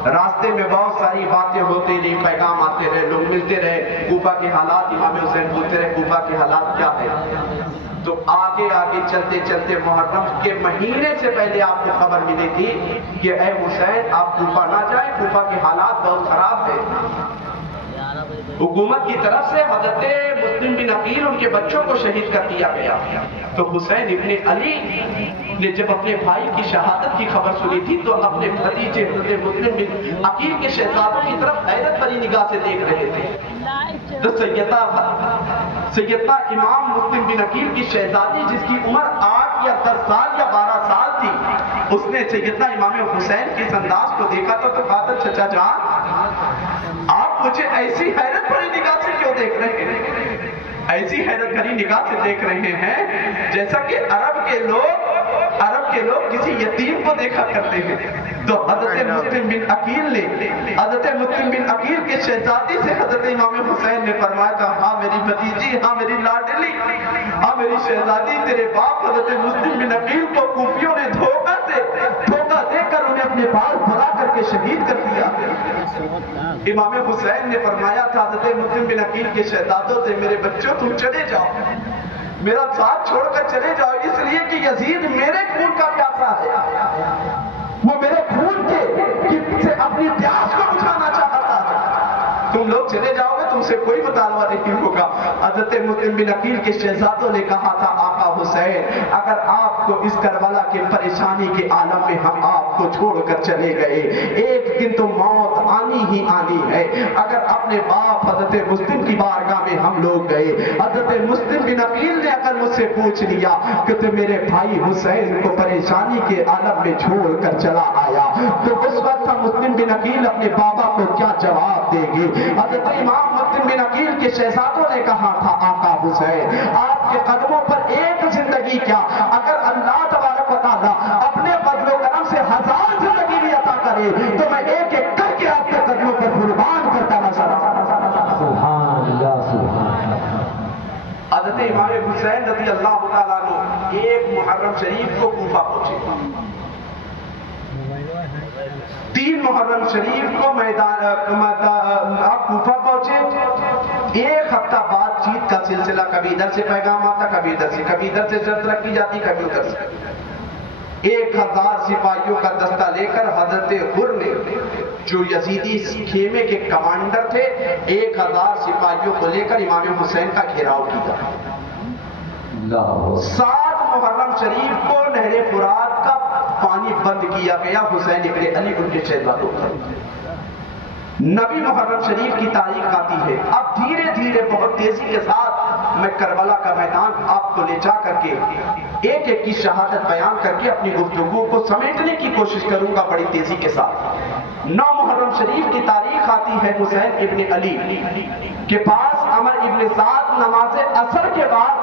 راستے میں بہت ساری باتیں ہوتی رہی، پیغام آتے رہے، لوگ ملتے رہے، کوفہ کے حالات، امام حسین پوچھتے رہے کوفہ کے حالات کیا ہے. تو آگے چلتے چلتے محرم کے مہینے سے پہلے آپ کو خبر ملی تھی کہ اے حسین آپ کوفہ نہ جائیں، کوفہ کے حالات بہت خراب ہیں. حکومت کی طرف سے حضرت مسلم بن عقیل ان کے بچوں کو شہید کر دیا گیا. تو حسین ابن علی نے جب اپنے بھائی کی شہادت کی خبر سنی تھی تو اپنے بھتیجے حضرت مسلم بن عقیل کے شہزادوں کی طرف حیرت بھری نگاہ سے دیکھ رہے تھے. تو سیدنا امام مسلم بن عقیل کی شہزادی جس کی عمر 8 یا 10 سال یا 12 سال تھی، اس نے سیدنا امام حسین کے اس انداز کو دیکھا تو کہا تھا چچا جان آپ مجھے ایسی حیرت بھری نگاہ سے کیوں دیکھ رہے ہیں؟ ایسی حیرت بھری نگاہ سے دیکھ رہے ہیں جیسا کہ عرب کے لوگ کسی یتیم کو دیکھا کرتے ہیں. تو حضرت مسلم بن عقیل کے شہزادی سے حضرت امام حسین نے فرمایا تھا، ہاں میری بھتیجی، ہاں میری لاڈلی، ہاں میری شہزادی، تیرے باپ حضرت مسلم بن عقیل کو کوفیوں نے دھوکہ دے کر انہیں اپنے بال بھرا کر کے شہید کر دیا. امام حسین نے فرمایا تھا حضرت مسلم بن عقیل کے شہزادوں سے، میرے بچوں تم چلے جاؤ، میرا ساتھ چھوڑ کر چلے جاؤ، اس لیے کہ یزید میرے خون کا پیاسا ہے، وہ میرے خون سے اپنی پیاس کو بجھانا چاہتا ہے. تم لوگ چلے جاؤ گے، تم سے کوئی مطالبہ نہیں ہوگا. حضرت مسلم بن عقیل کے شہزادوں نے کہا تھا، آقا حسین اگر آپ کو اس کربلا کے پریشانی کے عالم میں ہم آپ کو چھوڑ کر چلے گئے، ایک دن تو موت آنی ہی آنی ہے. اگر اپنے باپ حضرت مسلم کی بارگاہ میں ہم لوگ گئے، حضرت مسلم بن عقیل نے اگر مجھ سے پوچھ لیا کہ تو میرے بھائی حسین کو پریشانی کے عالم میں چھوڑ کر چلا آیا، تو اس وقت مسلم بن عقیل اپنے بابا کو کیا جواب دے گی؟ حضرت امام مقدم بن عقیل کے شہزادوں نے کہا تھا آقا حسین آپ کے قدموں پر ایک زندگی کیا، اگر اللہ تبارک و تعالیٰ اپنے فضل و کرم سے 1000 زندگی بھی عطا کرے تو میں ایک ایک کر کے آپ کے قدموں پر قربان کرتا نظر سبحان اللہ سبحان اللہ۔ حضرت امام حسین رضی اللہ تعالیٰ عنہ ایک محرم شریف کو کوفہ پہنچے، 3 محرم شریف کو میدان آپ کوفہ پہنچے، ایک ہفتہ بات چیت کا سلسلہ، کبھی ادھر سے پیغام آتا، کبھی ادھر سے شرط رکھی جاتی، کبھی ادھر سے 1000 سپاہیوں کا دستہ لے کر حضرت حر نے جو یزیدی خیمے کے کمانڈر تھے 1000 سپاہیوں کو لے کر امام حسین کا گھیراؤ کیا۔ 7 محرم شریف کو نہر فرات کا پانی بند کیا گیا، حسین ابن علی ان کے شہزادوں پر۔ نبی محرم شریف کی تاریخ آتی ہے، اب دھیرے دھیرے بہت تیزی کے ساتھ میں کربلا کا میدان آپ کو لے جا کر کے ایک ایک کی شہادت بیان کر کے اپنی گفتگو کو سمیٹنے کی کوشش کروں گا بڑی تیزی کے ساتھ۔ 9 محرم شریف کی تاریخ آتی ہے، حسین ابن علی کے پاس عمر ابن سعد نماز عصر کے بعد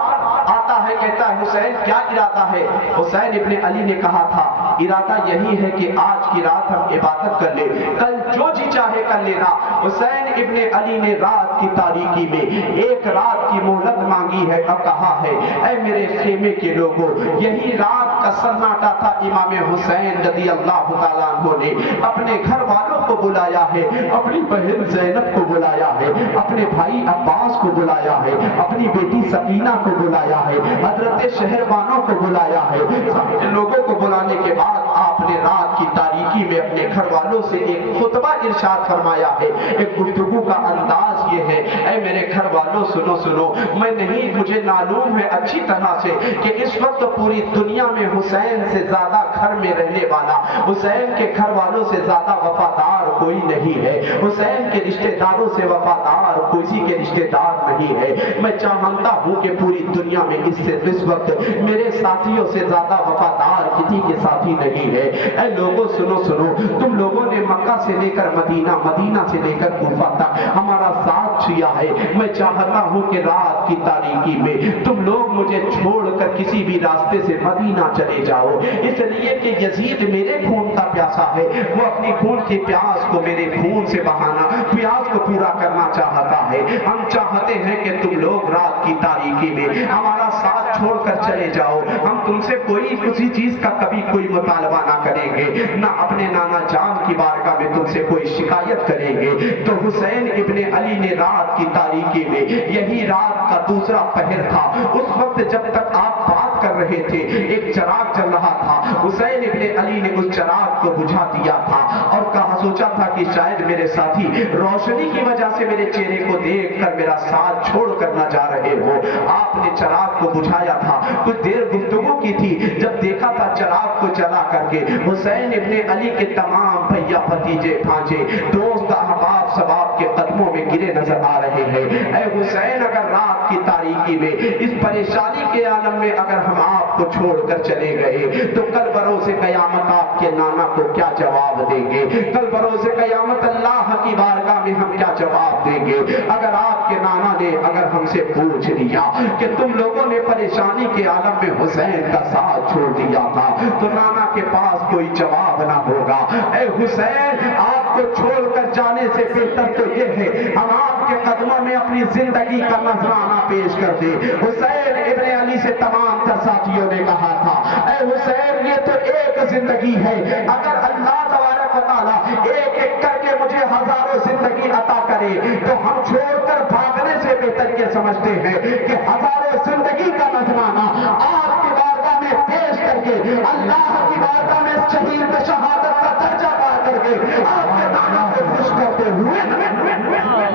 آتا ہے، کہتا ہے حسین کیا ارادہ ہے؟ حسین ابن علی نے کہا تھا ارادہ یہی ہے کہ آج کی رات ہم عبادت کر لیں، کل جو جی چاہے کر لینا۔ حسین ابن علی نے رات کی تاریکی میں ایک رات کی مہلت مانگی ہے اور کہا ہے اے میرے خیمے کے لوگوں، یہی رات کا سناٹا تھا، امام حسین رضی اللہ تعالیٰ عنہ نے اپنے گھر والوں کو بلایا ہے، اپنی بہن زینب کو بلایا ہے، اپنے بھائی عباس کو بلایا ہے، اپنی بیٹی سکینہ کو بلایا ہے، حضرت شہربانوں کو بلایا ہے، سب لوگوں کو بلانے کے بعد آپ نے رات کی تاریکی میں اپنے گھر والوں سے ایک خطبہ ارشاد فرمایا ہے۔ ایک گفتگو کا انداز یہ ہے، اے میرے گھر والوں سنو، میں نہیں، مجھے معلوم ہے اچھی طرح سے کہ اس وقت پوری دنیا میں حسین سے زیادہ گھر میں رہنے والا، حسین کے گھر والوں سے زیادہ وفادار کوئی نہیں ہے، حسین کے رشتہ داروں سے وفادار کسی کے رشتہ دار نہیں ہے۔ میں چاہتا ہوں کہ پوری دنیا میں اس وقت میرے ساتھیوں سے زیادہ وفادار کسی کے ساتھی نہیں ہے۔ اے لوگوں سنو، تم لوگوں نے مکہ سے لے کر مدینہ، مدینہ سے لے کر کوفہ تک ہمارا ساتھ چھیا ہے، میں چاہتا ہوں کہ رات کی تاریکی میں تم لوگ مجھے چھوڑ کر کسی بھی راستے سے مدینہ چلے جاؤ، اس لیے کہ یزید میرے خون کا پیاسا ہے، وہ اپنی خون کی پیاس کو میرے خون سے بہانا، پیاس کو پورا کرنا چاہتا ہے۔ ہم چاہتے ہیں کہ تم لوگ رات کی تاریکی میں ہمارا ساتھ چھوڑ کر چلے جاؤ، ہم تم سے کوئی کسی چیز کا کبھی کوئی مطالبہ نہ کریں گے، نہ اپنے نانا جان کی بارگاہ میں تم سے کوئی شکایت کریں گے۔ تو حسین ابن علی نے رات کی تاریکی میں، یہی رات کا دوسرا پہر تھا، اس وقت جب تک آپ بات کر رہے تھے ایک چراغ چل رہا تھا، حسین ابن علی نے اس چراغ کو بجھا دیا تھا اور کہا، سوچا تھا کہ شاید میرے ساتھی روشنی کی وجہ سے میرے چہرے کو دیکھ کر میرا ساتھ چھوڑ کر نہ جا رہے ہو۔ آپ نے چراغ کو بجھایا تھا، کچھ دیر گفتگو کی تھی، جب دیکھا تھا چراغ کو جلا کر کے حسین ابن علی کے تمام بھیا بھتیجے بھانجے دوست احباب سب آپ کے قدموں میں گرے نظر آ رہے ہیں۔ اے حسین، اگر رات کی تاریکی میں اس پریشانی کے عالم میں اگر ہم آپ کو چھوڑ کر چلے گئے تو کل بروز قیامت آپ کے نانا کو کیا جواب دیں گے؟ کل بروز قیامت اللہ کی بارگاہ میں ہم کیا جواب دیں گے؟ اگر آپ کے نانا نے اگر ہم سے پوچھ لیا کہ تم لوگوں نے پریشانی کے عالم میں حسین کا ساتھ چھوڑ دیا تھا تو نانا کے پاس کوئی جواب نہ ہوگا۔ اے حسین، آپ کو چھوڑ کر جانے سے بہتر تو یہ ہے ہم آپ کے قدموں میں اپنی زندگی کا نذرانہ پیش کر دیں۔ حسین ابن علی سے تمام تر ساتھیوں نے کہا تھا، اے حسین، یہ تو ایک زندگی ہے، اگر اللہ تبارک و تعالی ایک ایک کر کے مجھے ہزاروں زندگی عطا کرے تو ہم چھوڑ کر بھاگنے سے بہتر یہ سمجھتے ہیں کہ ہزاروں زندگی کا نذرانہ آپ کی بارگاہ میں پیش کر کے، اللہ کی بارگاہ میں شہید شہادت کا درجہ پا کر کے آپ کے نانا کو خوش کرتے ہوئے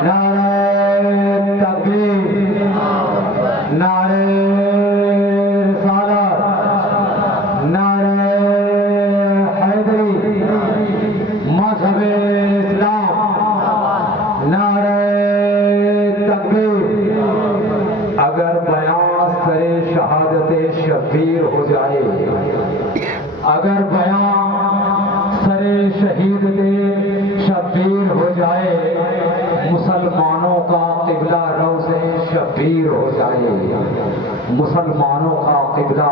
نعرہ تکبیر، نعرہ رسالت، نعرہ حیدری، مذہب اسلام، نعرہ تکبیر۔ اگر بیان سر شہادت شبیر ہو جائے، اگر بیان سر شہید شبیر ہو جائے، مسلمان مسلمانوں کا قبلہ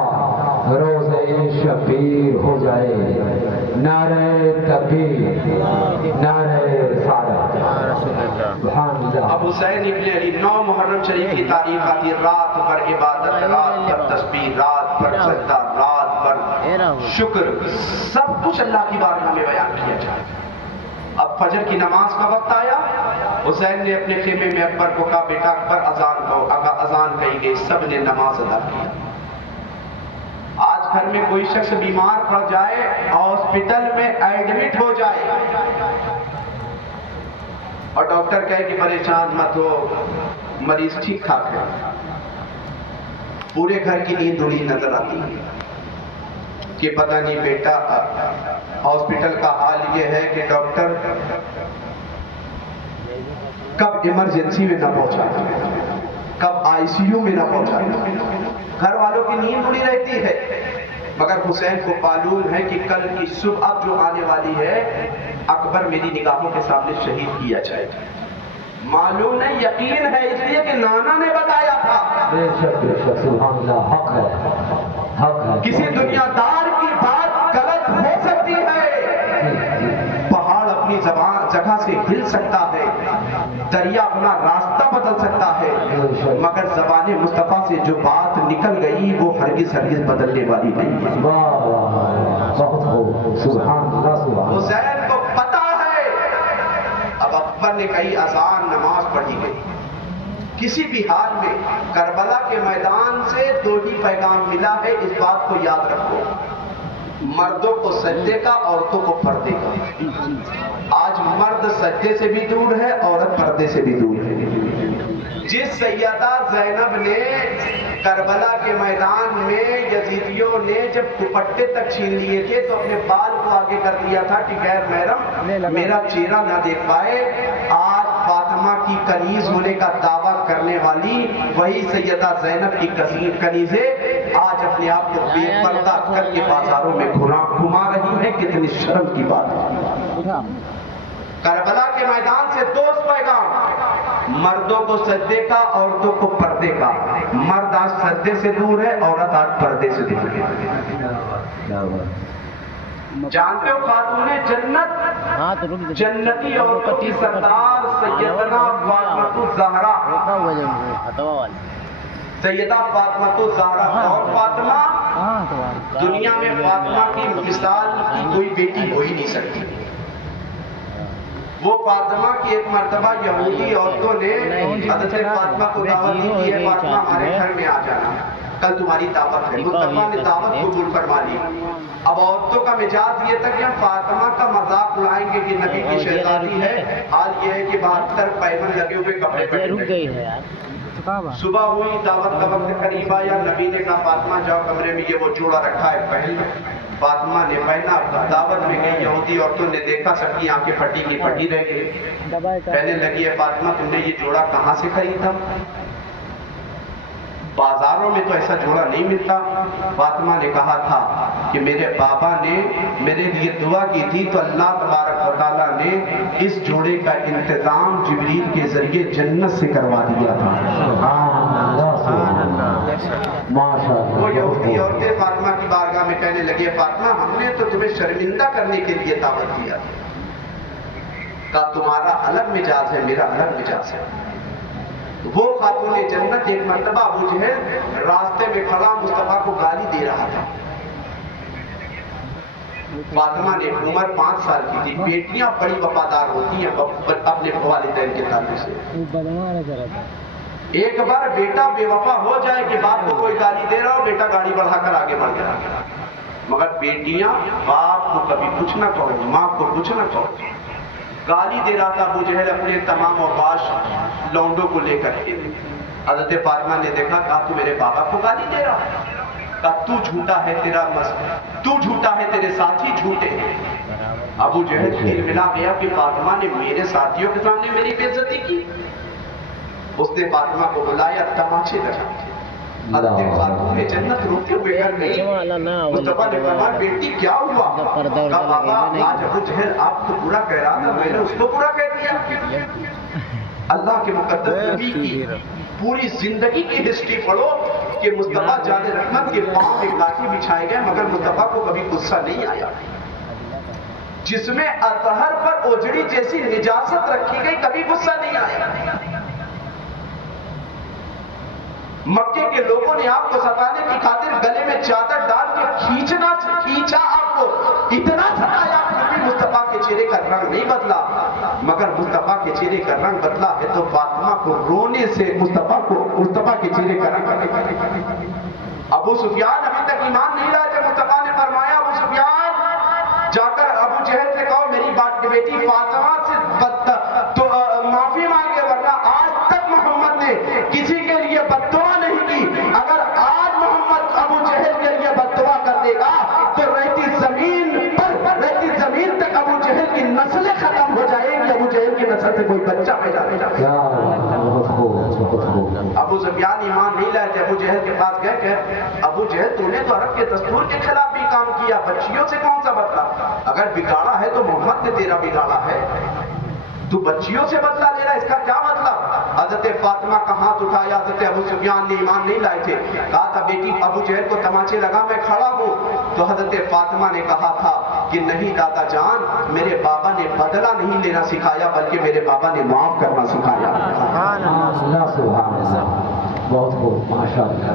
روزے شبیر ہو جائے. نعرہ تکبیر، نعرہ رسالت. سبحان اللہ. اب حسین ابن علی 9 محرم شریف کی تاریخ آتی، رات بھر عبادت، رات بھر تسبیح، رات بھر سجدہ، رات بھر شکر، سب کچھ اللہ کی بارگاہ میں بیان کیا جائے. اب فجر کی نماز کا وقت آیا، حسین نے اپنے خیمے میں اکبر کو کہا بیٹا اکبر اذان کہو. اذان کہی گئی، سب نے نماز ادا کی. آج گھر میں کوئی شخص بیمار پڑ جائے، ہاسپٹل میں ایڈمٹ ہو جائے اور ڈاکٹر کہے کہ پریشان مت ہو، مریض ٹھیک ٹھاک ہے، پورے گھر کی نیند اڑی نظر آتی ہے کہ پتہ نہیں بیٹا ہاسپٹل کا حال یہ ہے کہ ڈاکٹر کب ایمرجنسی میں نہ پہنچا، کب آئی سی یو میں نہ پہنچا. گھر والوں کی نیند اڑی رہتی ہے، مگر حسین کو معلوم ہے کہ کل کی صبح اب جو آنے والی ہے اکبر میری نگاہوں کے سامنے شہید کیا جائے گا. معلوم ہے، یقین ہے، اس لیے کہ نانا نے بتایا تھا. بے شک بے شک، سبحان اللہ. حق ہے، حق ہے. کسی دنیا دار کی بات غلط ہو سکتی ہے، پہاڑ اپنی جگہ سے ہل سکتا ہے، دریا اپنا راستہ بدل سکتا ہے، مگر زبان مصطفیٰ سے جو بات نکل گئی وہ ہرگز ہرگز بدلنے والی نہیں ہے. واہ واہ، بہت خوب. سبحان اللہ. سبحان اللہ. حسین کو پتا ہے. اب اکبر نے کہی اذان، نماز پڑھی گئی. کسی بھی حال میں کربلا کے میدان سے 2 ہی پیغام ملا ہے، اس بات کو یاد رکھو. مردوں کو سجدے کا، عورتوں کو پردے کا. آج مرد سجدے سے بھی دور ہے، عورت پردے سے بھی دور ہے. جس سیدہ زینب نے کربلا کے میدان میں یزیدیوں نے جب دوپٹے تک چھین لیے تھے تو اپنے بال کو آگے کر دیا تھا کہ غیر محرم میرا چہرہ نہ دیکھ پائے. آج فاطمہ کی کنیز ہونے کا دعویٰ کرنے والی وہی سیدہ زینب کی کنیزیں آج اپنے آپ کو بے پردہ کر کے بازاروں میں گھما رہی ہیں. کتنی شرم کی بات ہے. کربلا کے میدان سے 2 پیغام، مردوں کو سجدے کا، عورتوں کو پردے کا. مرد آج سجدے سے دور ہے، عورت آج پردے سے دور ہے. جانتے ہو خاتون جنت، جنتی عورتوں کی سردار سیدنا فاطمہ الزہرا، سیدہ فاطمہ الزہرا. اور فاطمہ، دنیا میں فاطمہ کی مثال کی کوئی بیٹی ہو ہی نہیں سکتی. وہ فاطمہ کی ایک مرتبہ یہودی عورتوں نے حضرت فاطمہ کو دعوت دی کہ اے فاطمہ ہمارے گھر میں آ جانا، کل تمہاری دعوت ہے. مصطفیٰ نے دعوت قبول فرما لی. اب عورتوں کا مزاج یہ تھا کہ ہم فاطمہ کا مذاق اڑائیں گے کہ نبی کی شہزادی ہے. حال یہ ہے کہ 72 پیمن لگے ہوئے کپڑے پہنے. صبح ہوئی، دعوت کا وقت قریب آیا، نبی نے کہا فاطمہ جاؤ کمرے میں، یہ وہ جوڑا رکھا ہے پہن لو. فاطمہ نے پہنا. دعوت میں گئی، یہودی عورتوں نے دیکھا، سب کی آنکھیں پھٹی کی پھٹی رہ گئی. کہنے لگی ہے فاطمہ تم نے یہ جوڑا کہاں سے خریدا؟ بازاروں میں تو ایسا جوڑا نہیں ملتا. فاطمہ نے کہا تھا کہ میرے بابا نے میرے لیے دعا کی تھی تو اللہ تبارک و تعالیٰ نے اس جوڑے کا انتظام جبریل کے ذریعے جنت سے کروا دیا تھا. وہ یہودی عورتیں فاطمہ کی بارگاہ میں کہنے لگی فاطمہ ہم نے تو تمہیں شرمندہ کرنے کے لیے دعوت دیا. کہا تمہارا الگ مزاج ہے، میرا الگ مزاج ہے. وہ خاتون جنت ایک مرتبہ ابو جہل راستے میں کھڑا مصطفیٰ کو گالی دے رہا تھا. فاطمہ نے عمر 5 سال کی تھی. بیٹیاں بڑی وفادار ہوتی ہیں اپنے والدین کے تعلق سے. ایک بار بیٹا بے وفا ہو جائے کہ باپ کو کوئی گالی دے رہا ہو، بیٹا گاڑی بڑھا کر آگے بڑھ گیا. مگر بیٹیاں باپ کو کبھی کچھ نہ کہو، ماں کو کچھ نہ کہو. گالی دے رہا تھا ابو جہل اپنے تمام اوباش لونڈوں کو لے کر کے. حضرت فاطمہ نے دیکھا، کہا تو میرے بابا کو گالی دے رہا ہے. کہا تو جھوٹا ہے، تو جھوٹا ہے، تیرے ساتھی جھوٹے ہیں. ابو جہل دل ملا گیا کہ فاطمہ نے میرے ساتھیوں کے سامنے میری بے عزتی کی. اس نے فاطمہ کو بلایا، تماچے لگا. حضرت خاتون جنت روتے ہوئے گھر گئی. مصطفیٰ نے فرمایا بیٹی کیا ہوا؟ کہا بابا آج ابو جہل آپ کو برا کہہ رہا تھا، میں نے اس کو برا کہہ دیا. اللہ کے مقدس نبی کی پوری زندگی کی ہسٹری پڑھو کہ مصطفیٰ جان رحمت کے پاؤں میں لاٹھی بچھائے گئے مگر مصطفیٰ کو کبھی غصہ نہیں آیا. جس میں اطہر پر اوجڑی جیسی نجاست رکھی گئی کبھی غصہ نہیں آیا. مکے کے لوگوں نے آپ کو ستانے کی خاطر گلے میں چادر ڈال کے کھینچا آپ کو اتنا ستایا پھر بھی مصطفیٰ کے چہرے کا رنگ نہیں بدلا. مگر مصطفیٰ کے چہرے کا رنگ بدلا ہے تو فاطمہ کو رونے سے مصطفیٰ کے چہرے کا رنگ. ابو سفیان ابھی تک ایمان نہیں لائے تھے. مصطفیٰ نے فرمایا ابو سفیان جا کر ابو جہل سے کہو میری بیٹی فاطمہ سے تو معافی مانگے ورنہ آج تک محمد نے کسی کے لیے بددعا نہیں کی. اگر آج محمد ابو جہل کے لیے بددعا کر دے گا تو رہتی زمین تک ابو جہل کی نسلیں ختم ہو جائیں گی. ابو جہل کی نسل سے کوئی بچہ پیدا نہیں ہوگا. ابو سفیان ایمان نہیں لائے تھے. ابو جہل کے پاس گئے کہ ابو جہل تو نے تو عرب کے دستور کے خلاف بھی کام کیا, بچیوں سے کون سا بدلا؟ اگر بگاڑا ہے تو محمد نے تیرا بگاڑا ہے, تو بچیوں سے بدلہ لے رہا ہے, اس کا کیا مطلب؟ حضرت فاطمہ کا ہاتھ اٹھایا. حضرت ابو سفیان نے ایمان نہیں لائے تھے. کہا تھا بیٹی ابو جہل کو تمانچے لگا میں کھڑا ہوں. تو حضرت فاطمہ نے کہا تھا کہ نہیں دادا جان, میرے بابا نے بدلہ نہیں لینا سکھایا بلکہ میرے بابا نے معاف کرنا سکھایا. سبحان اللہ, بہت خوب, ماشاءاللہ.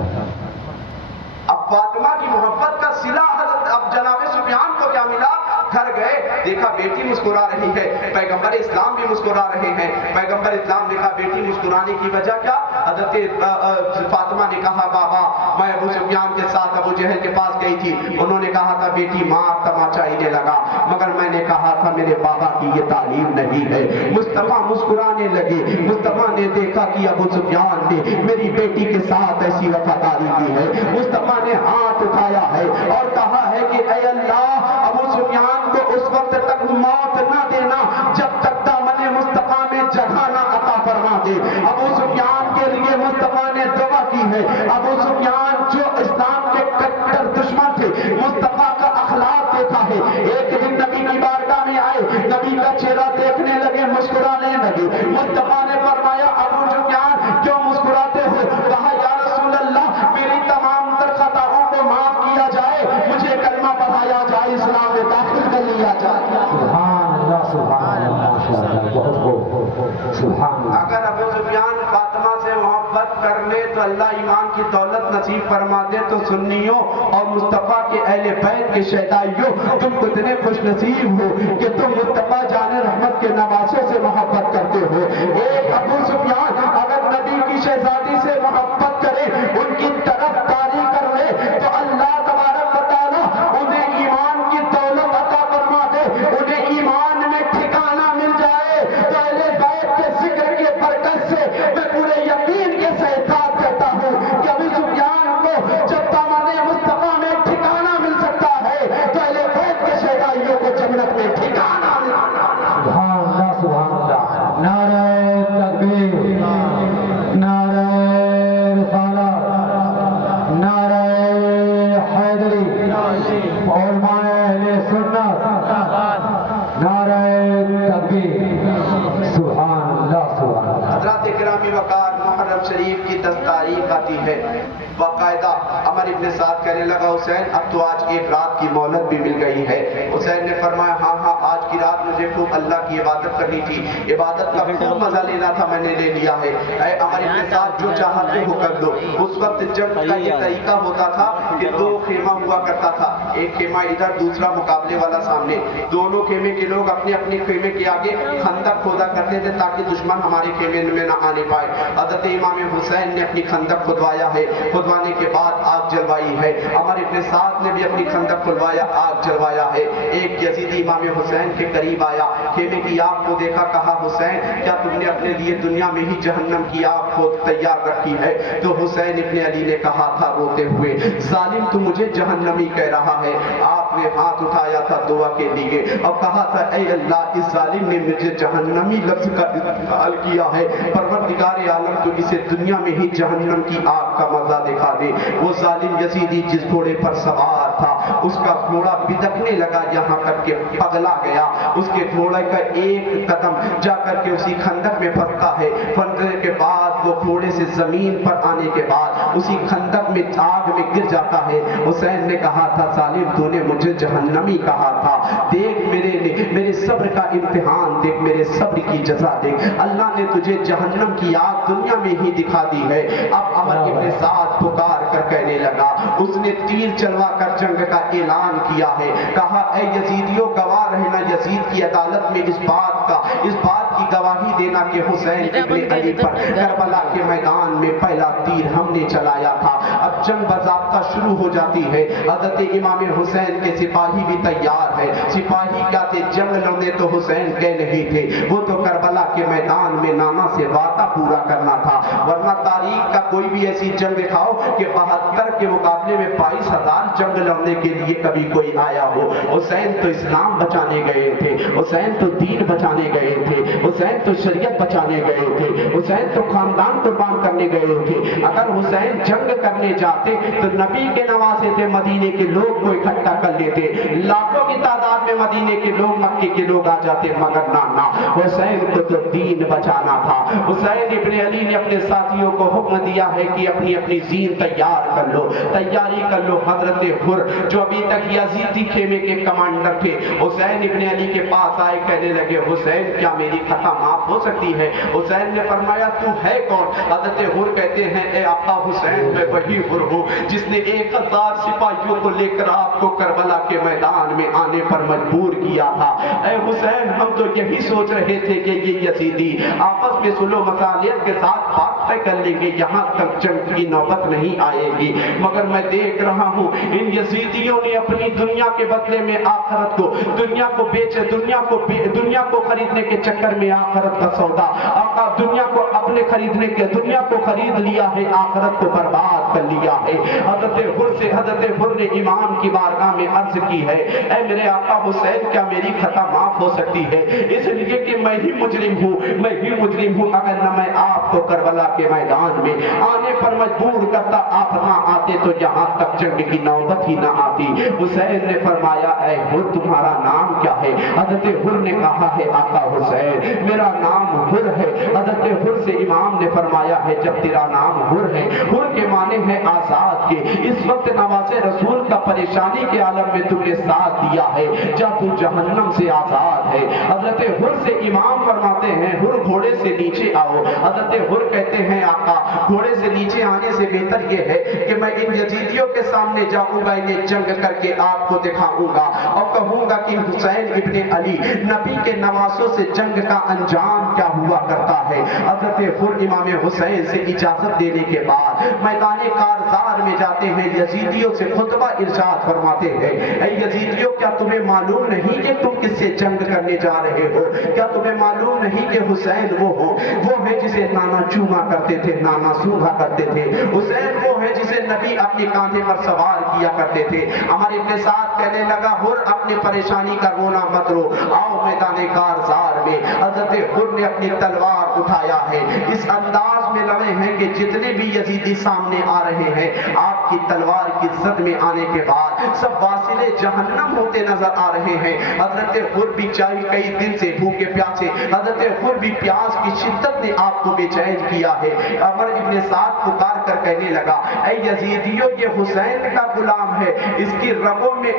اب فاطمہ کی محبت کا صلہ حضرت اب جناب سفیان کو کیا ملا؟ گھر گئے, دیکھا بیٹی مسکرا رہی ہے, پیغمبر اسلام بھی مسکرا رہے ہیں. پیغمبر اسلام نے کہا بیٹی مسکرانے کی وجہ کیا؟ حضرت فاطمہ نے کہا بابا میں ابو سفیان کے ساتھ ابو جہل کے پاس گئی تھی, انہوں نے کہا تھا بیٹی ماں تماچا ہی لگا, مگر میں نے کہا تھا میرے بابا کی یہ تعلیم نہیں ہے. مصطفیٰ مسکرانے لگے. مصطفیٰ نے دیکھا کہ ابو سفیان نے میری بیٹی کے ساتھ ایسی وفاداری کی ہے. مصطفیٰ نے ہاتھ اٹھایا ہے اور کہا ہے کہ اے اللہ ابو سفیان کو اس وقت تک موت نہ دینا جب تک دامن مصطفیٰ میں جگہ نہ عطا فرما دے. ابو سفیان کے لیے مصطفیٰ نے دعا کی ہے. ابو سفیان جو اسلام کے کٹر دشمن تھے, مصطفیٰ کا اخلاق دیکھا ہے. ایک دن نبی کی بارگاہ میں آئے, نبی کا چہرہ دیکھنے لگے, مسکرانے لگے. مصطفیٰ نے فرمایا ابو سفیان کیوں مسکراتے ہو؟ کہا یا رسول اللہ میری تمام تر خطاؤں کو معاف کیا جائے, مجھے کلمہ پڑھایا جائے, اسلام میں داخل کر لیا جائے. سبحان اللہ, سبحان اللہ, ماشاءاللہ, بہت خوب, سبحان اللہ. اگر ابو سفیان فاطمہ سے محبت کر لے تو اللہ ایمان کی دولت نصیب فرما دے. تو سنیوں اور مصطفیٰ کے اہل بیت کے شہدائیوں, تم کتنے خوش نصیب ہو کہ تم مصطفیٰ جان رحمت کے نواسوں سے محبت کرتے ہو. ایک ابو سفیان اگر نبی کی شہزادی سے محبت کرے, ان کی طرف داری کر لے, تو اللہ تبارک و تعالیٰ انہیں ایمان کی دولت عطا فرما دے, انہیں ایمان میں ٹھکانہ مل جائے. تو اہل بیت کے ذکر کے برکت سے میں پورے یقین کے ساتھ کہتا ہوں کہ ابو سفیان کو جب دامن مصطفیٰ میں ٹھکانہ مل سکتا ہے تو اہل بیت کے شہدائیوں کو جنت میں ٹھکانہ مل سکتا ہے. سبحان اللہ, سبحان اللہ. نعرہ تکبیر, نعرہ رسالت, نعرہ حیدری, علماء اہل سنت, نعرہ تکبیر. سبحان اللہ, سبحان اللہ. حضرات گرامی وقار, محرم شریف کی 10 تاریخ آتی ہے. باقاعدہ عمر ابن سعد کہنے لگا حسین اب تو آج ایک رات کی مہلت بھی مل گئی ہے. حسین نے فرمایا ہاں آج کی رات مجھے خوب اللہ کی عبادت کرنی تھی, عبادت کا خوب مزہ لینا تھا, میں نے لے لیا ہے. اے عمر ابن سعد جو چاہتے ہو کر دو. اس وقت جنگ کا یہ طریقہ ہوتا تھا کہ 2 خیمہ ہوا کرتا تھا, ایک خیمہ ادھر دوسرا مقابلے والا سامنے. دونوں خیمے کے لوگ اپنے اپنے خیمے کے آگے خندق کھودا کرتے تھے تاکہ دشمن ہمارے خیمے میں نہ آنے پائے. حضرت امام حسین نے اپنی خندق کھدوایا ہے, کھدوانے کے بعد آگ جلوائی ہے. عمر ابن سعد نے بھی اپنی خندق کھدوایا, آگ جلوایا ہے. ایک یزیدی امام حسین کے قریب آیا, خیمے کی آگ کو دیکھا, کہا حسین کیا تم نے اپنے لیے دنیا میں ہی جہنم کی آگ خود تیار رکھی ہے؟ تو حسین ابن علی نے کہا تھا روتے ہوئے ظالم تو مجھے جہنمی کہہ رہا ہے. آپ نے ہاتھ اٹھایا تھا دعا کے لیے اور کہا تھا اے اللہ اس ظالم نے مجھے جہنمی لفظ کا استعمال کیا ہے, پروردگار عالم تو اسے دنیا میں ہی جہنم کی آگ کا مزہ دکھا دے. وہ ظالم یزیدی جس گھوڑے پر سوار تھا اس کا گھوڑا بدکنے لگا یہاں تک کہ پگلا گیا. اس کے گھوڑے کا ایک قدم جا کر کے اسی خندق میں پھنستا ہے. پھنسنے کے بعد وہ گھوڑے سے زمین پر آنے کے بعد اسی خندق میں آگ میں گر جاتا ہے۔ حسین نے کہا تھا ظالم تو نے مجھے جہنمی کہا تھا، دیکھ میرے صبر کا امتحان دیکھ، میرے صبر کی جزا دیکھ، اللہ نے تجھے جہنم کی آگ دنیا میں ہی دکھا دی ہے۔ اب عمر ابن سعد پکار کر کہنے لگا، اس نے تیر چلوا کر جنگ کا اعلان کیا ہے، کہا اے یزیدیوں گواہ رہنا یزید کی عدالت میں اس بات کی گواہی دینا کہ حسین ابن علی پر کربلا کے میدان میں پہلا تیر ہم نے چلایا تھا۔ اب جنگ باضابطہ شروع ہو جاتی ہے، حضرت امام حسین کے سپاہی بھی تیار ہے۔ سپاہی کیا تھے؟ جنگ لڑنے تو حسین کے نہیں تھے، وہ تو کربلا کے میدان میں نانا سے وعدہ پورا کرنا تھا، ورنہ تاریخ کا کوئی بھی ایسی جنگ دکھاؤ کہ 72 کے مقابلے میں 22,000 جنگ لڑنے کے لیے کبھی کوئی آیا ہو۔ حسین تو اسلام بچانے گئے تھے، حسین تو دین بچانے گئے تھے، حسین تو شریعت بچانے گئے تھے، حسین تو خاندان قربان کرنے گئے تھے۔ اگر حسین جنگ کرنے جاتے تو نبی کے نواسے تھے مدینے کے لوگ کو اکٹھا کر لیتے، لاکھوں کی تعداد میں مدینے کے لوگ مکے کے لوگ آ جاتے، مگر نہ حسین کو تو دین بچانا تھا۔ حسین ابن علی نے اپنے ساتھیوں کو حکم دیا ہے کہ اپنی اپنی زین تیار کر لو، تیاری کر لو۔ حضرت حر جو ابھی تک یزیدی خیمے کے کمانڈر تھے، حسین ابن علی کے پاس آئے، کہنے لگے حسین کیا میری خطا معاف ہو سکتی ہے؟ حسین نے فرمایا تو ہے کون؟ حضرت حر کہتے ہیں اے آقا حسین میں وہی حر ہوں جس نے 1000 سپاہیوں کو لے کر آپ کو کربلا کے میدان میں آنے پر مجبور کیا تھا۔ اے حسین ہم تو یہی سوچ رہے تھے کہ یہ یزیدی آپس میں صلح و مصالحت کے ساتھ بات طے کر لیں گے، یہاں تک جنگ کی نوبت نہیں آئے گی، مگر میں دیکھ رہا ہوں ان یزیدیوں نے اپنی دنیا کے بدلے میں آخرت کو، دنیا کو بیچے، دنیا کو خریدنے کے چکر میں آخرت کا سودا، آقا دنیا کو اپنے خریدنے کے، دنیا کو خرید لیا ہے، آخرت کو برباد کر لیا ہے۔ حضرت حر نے امام کی بارگاہ میں عرض کی ہے اے میرے آقا حسین کیا میری خطا معاف ہو سکتی ہے؟ اس لیے کہ میں ہی مجرم ہوں، اگر نہ میں آپ کو کربلا کے میدان میں آنے پر مجبور کرتا، آپ نہ آتے تو یہاں تک جنگ کی نوبت ہی نہ آتی۔ حسین نے فرمایا اے حر تمہارا نام کیا ہے؟ حضرت حر نے کہا ہے آقا حسین میرا نام حر ہے۔ حضرت حر سے امام نے فرمایا ہے جب تیرا نام حر ہے، حر کے معنی ہے آزاد کے، اس وقت نواز رسول کا پریشانی کے عالم میں تم نے ساتھ دیا ہے، جب تو جہنم سے آزاد ہے۔ حضرت حر سے امام فرماتے ہیں حر گھوڑے سے نیچے آؤ۔ حضرت حر کہتے ہیں آقا گھوڑے سے نیچے آنے سے بہتر یہ ہے کہ میں ان یزیدیوں کے سامنے جاؤں گا، انہیں جنگ کر کے آپ کو دکھاؤں گا اور کہوں گا کہ حسین ابن علی نبی کے نواسوں سے جنگ کا انجام کیا ہوا کرتا ہے۔ حضرت حر امام حسین سے اجازت دینے کے بعد میدان کارزار میں جاتے ہیں، یزیدیوں سے خطبہ ارشاد فرماتے ہیں اے یزیدیوں کیا تمہیں معلوم نہیں کہ تم کس سے جنگ کرنے جا رہے ہو؟ کیا تمہیں معلوم نہیں کہ حسین وہ ہے جسے نانا چوما کرتے تھے، نانا سونگا کرتے تھے، حسین وہ ہے جسے نبی اپنے کاندھے پر سوار کیا کرتے تھے۔ ہمارے ابن سعد کہنے لگا حر اپنی پریشانی کا رونا مت رو، آؤ میدان کارزار میں۔ حضرت حر نے اپنی تلوار اٹھایا ہے، اس انداز میں لڑے ہیں کہ جتنے بھی یزیدی سامنے آ رہے ہیں آپ کی تلوار کی زد میں آنے کے بعد سب واصل جہنم ہوتے نظر آ رہے ہیں۔ حضرت حر بھی چاہے کئی دن سے بھوکے پیاسے، حضرت حر بھی پیاس کی شدت نے آپ کو بے چین کیا ہے۔ عمر ابن سعد پکار کر کہنے لگا اے یزیدیوں یہ حسین کا غلام ہے، اس کی رگوں میں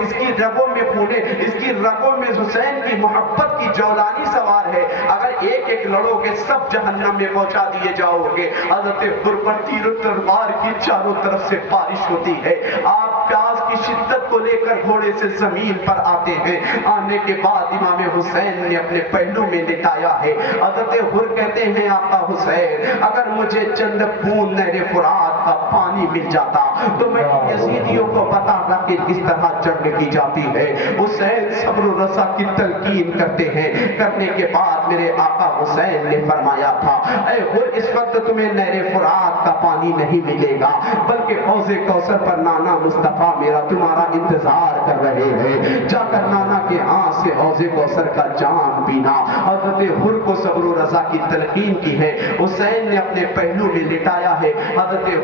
حسین کی محبت کی جولانی سوار ہے، اگر ایک ایک لڑو گے سب جہنم میں پہنچا دیے جاؤ گے۔ حضرت حر پر تیر و تلوار کی چاروں طرف سے بارش ہوتی ہے، آپ پیاس کی شدت کو لے کر گھوڑے سے زمین پر آتے ہیں، آنے کے بعد امام حسین نے اپنے پہلو میں لٹایا ہے۔ حضرت حر کہتے ہیں آقا حسین اگر مجھے چند بوند نہر فرات کا پانی مل جاتا تو میں یزیدیوں کو بتاتا کہ اس طرح جنگ کی جاتی ہے۔ حسین صبر و رضا کی تلقین کرتے ہیں، کرنے کے بعد میرے آقا حسین نے فرمایا تھا اے حر اس وقت تمہیں نہر فرات کا پانی نہیں ملے گا، بلکہ حوض کوثر پر نانا مصطفیٰ میرا تمہارا انتظار کر رہے ہیں، جا کر نانا کے ہاتھ سے حوض کوثر کا جام پینا۔ حضرت حر کو صبر و رضا کی تلقین کی ہے، حسین نے اپنے پہلو میں لٹایا ہے۔ حضرت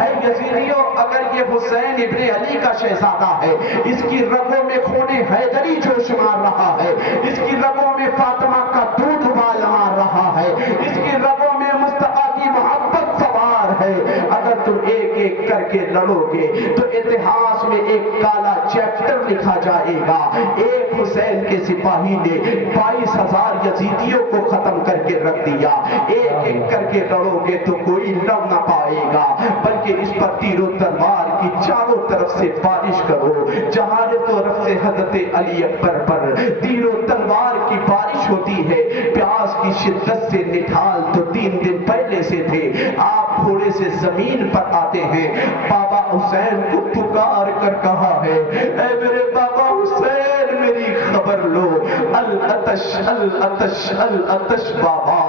اے یزیدیوں اگر یہ حسین ابن علی کا شہزادہ ہے، اس کی رگوں میں خون حیدری جوش مار رہا ہے، اس کی رگوں میں فاطمہ کا دودھ ابال مار رہا ہے، اس کی رگوں میں مصطفیٰ کی محبت سوار ہے، اگر تم ایک ایک کر کے لڑو گے تو اتہاس میں ایک کالا چیپٹر لکھا جائے گا۔ ایک حسین کے سپاہی نے 22,000 یزیدیوں کو ختم کر کے رکھ دیا۔ ایک ایک کر کے لڑو گے تو کوئی لڑ نہ پائے گا، بلکہ اس پر تیر و تلوار کی چاروں طرف سے بارش کرو۔ جہاں طرف سے حضرت علی اکبر پر تیر و تلوار کی بارش ہوتی ہے، پیاس کی شدت سے نٹھال تو 3 دن پہلے سے تھے۔ آپ گھوڑے سے زمین پر آتے ہیں، بابا حسین کو پکار کر کہا ہے، اے میرے بابا حسین میری خبر لو، العطش العطش العطش بابا،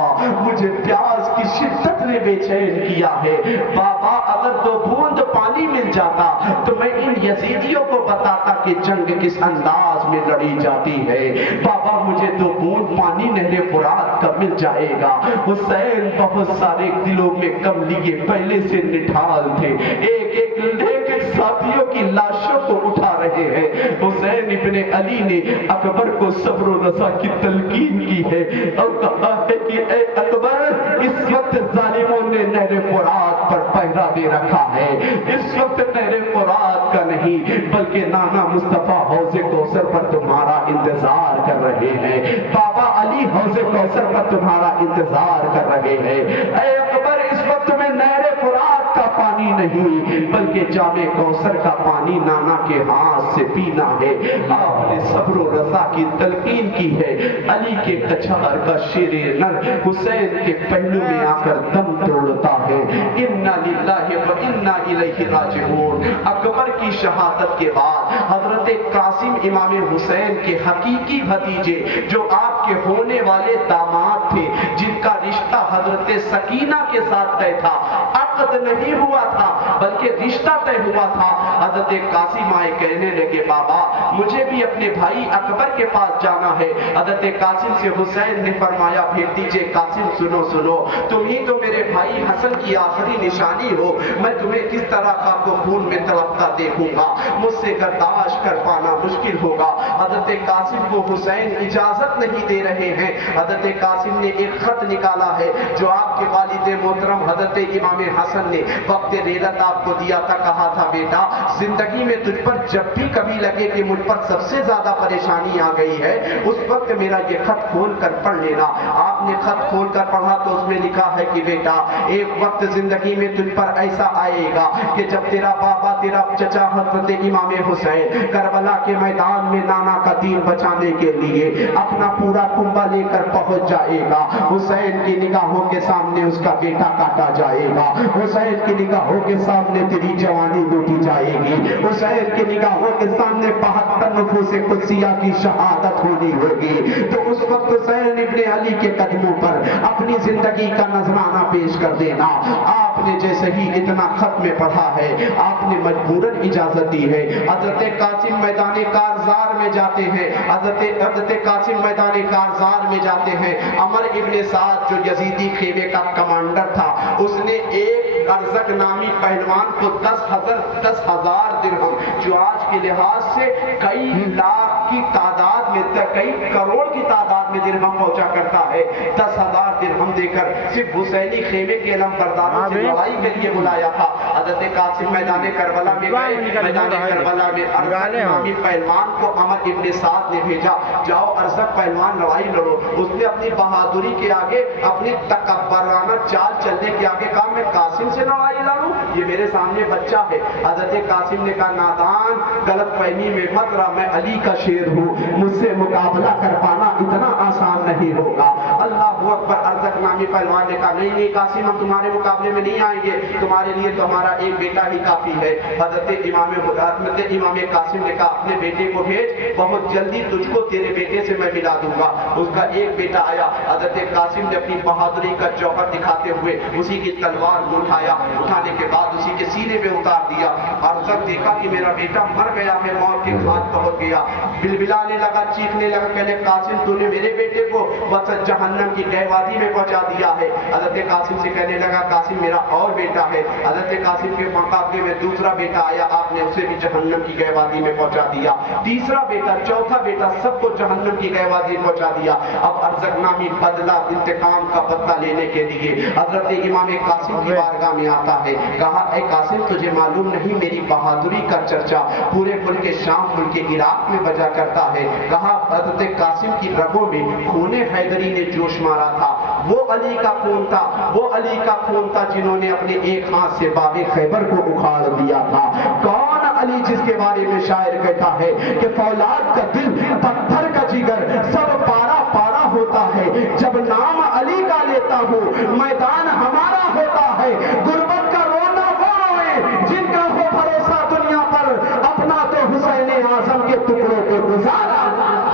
مجھے پیاس کی شدت نے بے چین کیا ہے۔ بابا اگر 2 بوند پانی مل جاتا تو میں ان یزیدیوں کو بتاتا کہ جنگ کس انداز میں لڑی جاتی ہے۔ بابا مجھے 2 بوند پانی نہر فرات کا مل جائے گا۔ حسین بہت سارے دلوں میں کم لیے پہلے سے نٹھال تھے، ایک ایک ساتھیوں کی لاشوں کو اٹھا رہے ہیں۔ حسین ابن علی نے اکبر کو صبر و رضا کی تلقین کی ہے اور کہا ہے کہ اے اکبر، اس وقت ظالموں نے نہر فرات پر پہرا دے رکھا ہے، اس وقت نہر فرات کا نہیں بلکہ نانا مصطفیٰ حوض کوثر پر تمہارا انتظار کر رہے ہیں۔ بابا علی حوض کوثر پر تمہارا انتظار کر رہے ہیں۔ اے اکبر، اس وقت میں نہر فرات کا پانی نہیں بلکہ جام کوثر کا پانی نانا کے ہاتھ سے پینا ہے۔ آپ نے صبر و رضا کی تلقین کی ہے۔ علی کے کچھار کا شیر نر حسین کے پہلو میں آ کر دم توڑتا ہے۔ انا للہ و انا الیہ راجعون۔ اکبر کی شہادت کے بعد حضرت قاسم امام حسین کے حقیقی بھتیجے، جو آپ کے ہونے والے داماد تھے، جن کا رشتہ حضرت سکینہ کے ساتھ طے تھا، عقد نہیں ہوا تھا بلکہ رشتہ طے ہوا تھا، حضرت قاسم آئے کہنے لگے، بابا مجھے بھی اپنے بھائی اکبر کے پاس جانا ہے۔ حضرت قاسم سے حسین نے فرمایا، پھر دیجئے قاسم سنو سنو، تم ہی تو میرے بھائی حسن کی آخری نشانی ہو، میں تمہیں کس طرح خاک و خون میں تڑپتا دیکھوں گا، مجھ سے برداشت کر پانا مشکل ہوگا۔ حضرت قاسم کو حسین اجازت نہیں دے رہے ہیں۔ حضرت قاسم نے ایک خط نکالا ہے جو آپ کے والد محترم حضرت امام حسن نے وقت ریلت آپ کو دیا تھا، کہا تھا، بیٹا زندگی میں تجھ پر جب بھی کبھی لگے کہ مجھ پر سب سے زیادہ پریشانی آ گئی ہے، اس وقت میرا یہ خط کھول کر پڑھ لینا۔ آپ نے خط کھول کر پڑھا تو اس میں لکھا ہے کہ بیٹا ایک وقت زندگی میں تجھ پر ایسا آئے گا کہ جب تیرا بابا، تیرا چچا حضرت امام حسین کربلا کے میدان میں نانا کا دین بچانے کے لیے اپنا پورا کنبہ لے کر پہنچ جائے گا، حسین کی نگاہوں کے سامنے اس کا بیٹا کاٹا جائے گا، حسین کی نگاہوں کے سامنے تیری جوانی لوٹی جائے گی، حسین کی نگاہوں کے سامنے 72 نفوس قدسیہ کی شہادت ہونی ہوگی، تو اس وقت حسین ابن علی کے قدموں پر اپنی زندگی کا نذرانہ پیش کر دینا۔ آپ نے جیسے ہی اتنا خط میں پڑھا ہے، آپ نے مجبوراً اجازت دی ہے۔ حضرت قاسم میدان کارزار میں جاتے ہیں، حضرت قاسم میدان کارزار میں جاتے ہیں۔ عمر ابن سعد جو یزیدی خیمے کا کمانڈر تھا، اس نے ایک ارزق نامی پہلوان کو 10,000 درہم، جو آج کے لحاظ سے کئی لاکھ کی تعداد میں، کئی کروڑ کی تعداد میں درہم پہنچا کرتا ہے، 10,000 درہم دے کر صرف حسینی خیمے کے علم برداروں سے لڑائی کے لیے بلایا تھا۔ حضرت قاسم میدان کربلا میں گئے، میدان کربلا میں ارزق نامی پہلوان کو عمر ابن سعد نے بھیجا، جاؤ ارزق پہلوان لڑائی لڑو۔ اس نے اپنی بہادری کے آگے، اپنی تکبرانہ چال چلنے کے آگے کہا، میں قاسم سے لڑائی لڑوں، یہ میرے سامنے بچہ ہے۔ حضرت قاسم نے کہا، نادان، غلط فہمی میں مت رہ، میں علی کا شیر ہوں، مجھ سے مقابلہ کر پانا اتنا آسان نہیں ہوگا۔ اللہ اکبر۔ ارزق نامی پہلوان نے کہا، نہیں قاسم، ہم تمہارے مقابلے میں نہیں آئیں گے، تمہارے لیے تو ہمارا ایک بیٹا ہی کافی ہے۔ حضرت امام قاسم نے کہا، اپنے بیٹے کو بھیج، بہت جلدی تجھ کو تیرے بیٹے سے میں ملا دوں گا۔ اس کا ایک بیٹا آیا، حضرت قاسم نے اپنی بہادری کا جوہر دکھاتے ہوئے اسی کی تلوار تلوار کو اٹھایا، اٹھانے کے بعد اسی کے سینے میں اتار دیا اور جب دیکھا کہ میرا بیٹا مر گیا ہے، موت کے گھاٹ پہنچ گیا، بلبلانے لگا، چیخنے لگا، کہنے قاسم تو نے میرے بیٹے کو وسط جہنم کی گہہ وادی میں پہنچا دیا ہے۔ حضرت قاسم سے کہنے لگا قاسم میرا اور بیٹا ہے۔ حضرت قاسم کے مقابلے میں دوسرا بیٹا آیا، آپ نے اسے بھی جہنم کی گہہ وادی میں پہنچا دیا، تیسرا بیٹا، چوتھا بیٹا، سب کو جہنم کی گہہ وادی میں پہنچا دیا۔ اب ارزق نامی بدلہ انتقام کا بدلہ لینے کے لیے حضرت امام قاسم کی بارگاہ میں آتا ہے، کہا اے قاسم تجھے معلوم نہیں میری بہادری کا چرچا پورے ملک شام، ملک عراق میں بجا کرتا ہے۔ کہا حضرت قاسم کی رگوں میں خون حیدری نے جوش مارا تھا، وہ علی کا خون تھا، وہ علی کا خون تھا جنہوں نے اپنے ایک ہاتھ سے باب خیبر کو اکھاڑ دیا تھا۔ کون علی جس کے بارے میں شاعر کہتا ہے کہ فولاد کا دل پتھر کا جگر سب پارا پارا ہوتا ہے، جب نام علی کا لیتا ہوں میدان ہمارا ہوتا ہے، غربت کا رونا وہ روئے جن کا ہو بھروسہ دنیا پر، اپنا تو حسین اعظم کے ٹکڑوں کو گزارا۔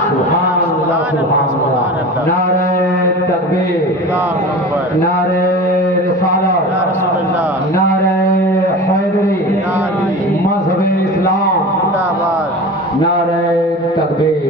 سبحان اللہ سبحان اللہ، نعرہ تکبیر، نعرہ رسالت، نعرہ حیدری، مذہب اسلام، نعرہ تکبیر۔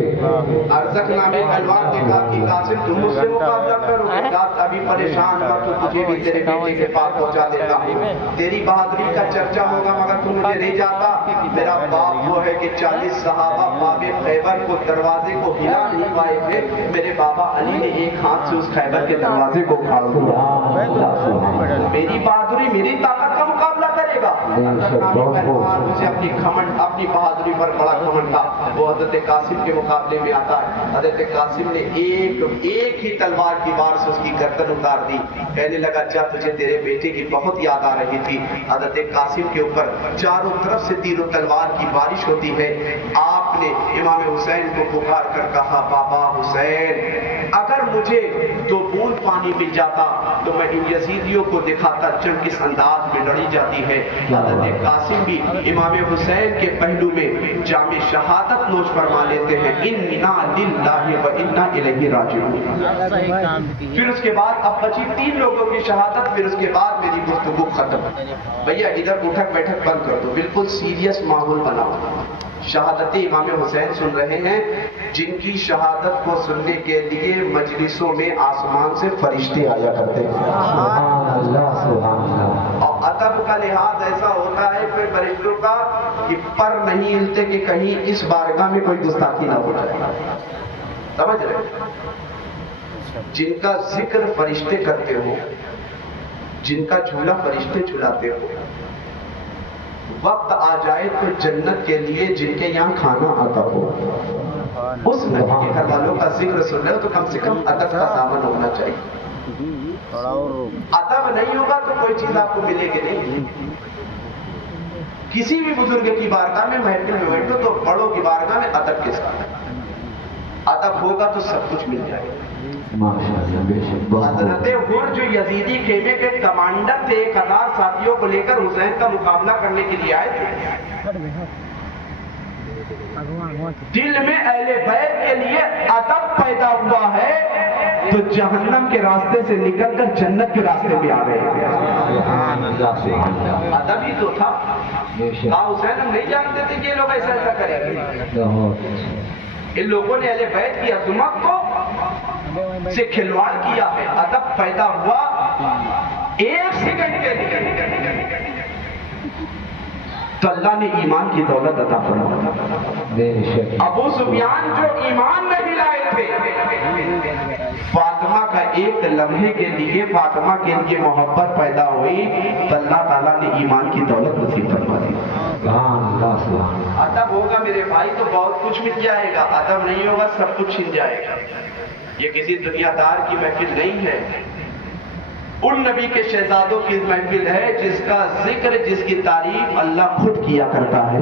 ارزق نامی تلوار نے کہا کہ قاسم تم مجھ سے مقابلہ کرو گے؟ کہا ابھی پریشان کر تو تجھے بھی تیرے بیٹے کے پاس پہنچا دیتا ہوں، تیری بہادری کا چرچا ہوگا مگر تم مجھے نہیں جاتا۔ میرا باپ وہ ہے کہ 40 صحابہ باب خیبر کو دروازے کو ہلا نہیں پائے تھے، میرے بابا علی نے ایک ہاتھ سے اس خیبر کے دروازے کو اکھاڑ دیا۔ میری بہادری، میری طاقت کا مقابلہ کرے گا؟ ارزق نامی تلوار مجھے اپنی گھمنڈ، اپنی بہادری پر بڑا گھمنڈ تھا، وہ حضرت قاسم کے مقابلے میں آتا ہے۔ حضرت قاسم نے ایک ہی تلوار کی وار سے اس کی گردن اتار دی، کہنے لگا جا تجھے تیرے بیٹے کی بہت یاد آ رہی تھی۔ حضرت قاسم کے اوپر چاروں طرف سے تیر و تلوار کی بارش ہوتی ہے۔ آپ نے امام حسین کو پکار کر کہا بابا حسین اگر مجھے 2 بوند پانی مل جاتا تو میں ان یزیدیوں کو دکھاتا جنگ کس انداز میں لڑی جاتی ہے۔ حضرت قاسم بھی امام حسین کے پہلو میں جام شہادت نوش فرما لیتے ہیں، انا للہ و انا الیہ راجعون۔ پھر اس کے بعد اب بچی 3 لوگوں کی شہادت، پھر اس کے بعد میری گفتگو ختم۔ بھیا ادھر اٹھک بیٹھک بند کر دو، بالکل سیریس ماحول بناؤ۔ شہادت امام حسین سن رہے ہیں، جن کی شہادت کو سننے کے لیے مجلسوں میں آسمان سے فرشتے آیا کرتے ہیں۔ سبحان اللہ سبحان اللہ۔ اور ادب کا لحاظ ایسا ہوتا ہے پھر فرشتوں کا کہ پر نہیں ہلتے کہ کہیں اس بارگاہ میں کوئی گستاخی نہ ہو جائے، سمجھ رہے؟ جن کا ذکر فرشتے کرتے ہو، جن کا جھولا فرشتے جھلاتے ہو، وقت آ جائے تو جنت کے لیے جن کے یہاں کھانا آتا ہو، اس نبی کے گھر والوں کا ذکر سن رہے ہو تو کم سے کم ادب کا دامن ہونا چاہیے۔ ادب نہیں ہوگا تو کوئی چیز آپ کو ملے گی نہیں۔ کسی بھی بزرگ کی بارگاہ میں محفل میں بیٹھو تو بڑوں کی بارگاہ میں ادب کے ساتھ، ادب ہوگا تو سب کچھ مل جائے گا۔ حضرت غر جو یزیدی خیمے کے کمانڈر تھے، 1000 ساتھیوں کو لے کر حسین کا مقابلہ کرنے کے لیے آئے تھے، دل میں اہل بیت کے لیے ادب پیدا ہوا ہے تو جہنم کے راستے سے نکل کر جنت کے راستے میں آ رہے ہیں۔ ادب ہی تو تھا۔ حسین ہم نہیں جانتے تھے کہ یہ لوگ ایسا ایسا کریں گے، ان لوگوں نے اہل بیت کی عظمت کو سے کھلواڑ کیا ہے، ادب پیدا ہوا 1 سیکنڈ کے لیے تو اللہ نے ایمان کی دولت عطا فرمائی۔ ابو سفیان جو ایمان نہیں لائے تھے، فاطمہ کا ایک لمحے کے لیے فاطمہ کے لیے محبت پیدا ہوئی تو اللہ تعالیٰ نے ایمان کی دولت نصیب فرما دی۔ ادب ہوگا میرے بھائی تو بہت کچھ مل جائے گا، ادب نہیں ہوگا سب کچھ چھن جائے گا۔ یہ کسی دنیا دار کی محفل نہیں ہے، ان نبی کے شہزادوں کی محفل ہے جس کا ذکر، جس کی تعریف اللہ خود کیا کرتا ہے۔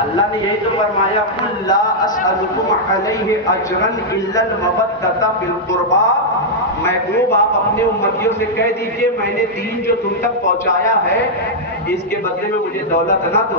اللہ نے یہی تو فرمایا قُلْ لَا أَسْأَلُكُمْ عَلَيْهِ أَجْرًا إِلَّا الْمَوَدَّةَ فِي الْقُرْبَى۔ محبوب آپ اپنے امتیوں سے کہہ دیجئے میں نے دین جو تم تک پہنچایا ہے اس کے بدلے میں مجھے دولت نہ دو،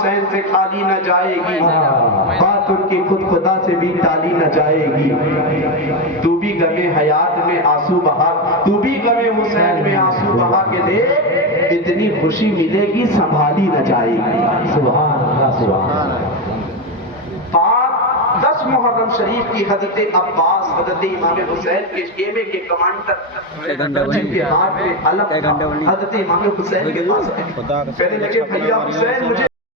حسین سے خالی نہ جائے گی، بات ان کی خود خدا سے بھی ٹالی نہ جائے گی۔ تو بھی غم حیات میں آنسو بہا، تو بھی غم حسین میں آنسو بہا کے دیکھ، اتنی خوشی ملے گی سنبھالی نہ جائے گی۔ سبحان اللہ سبحان اللہ۔ 10 محرم شریف کی حضرت عباس حضرت امام حسین کے خیمے کے کمانڈر جن کے ہاتھ میں علم تھا، حضرت امام حسین کے پاس پہلے لگے بھیا حسین مجھے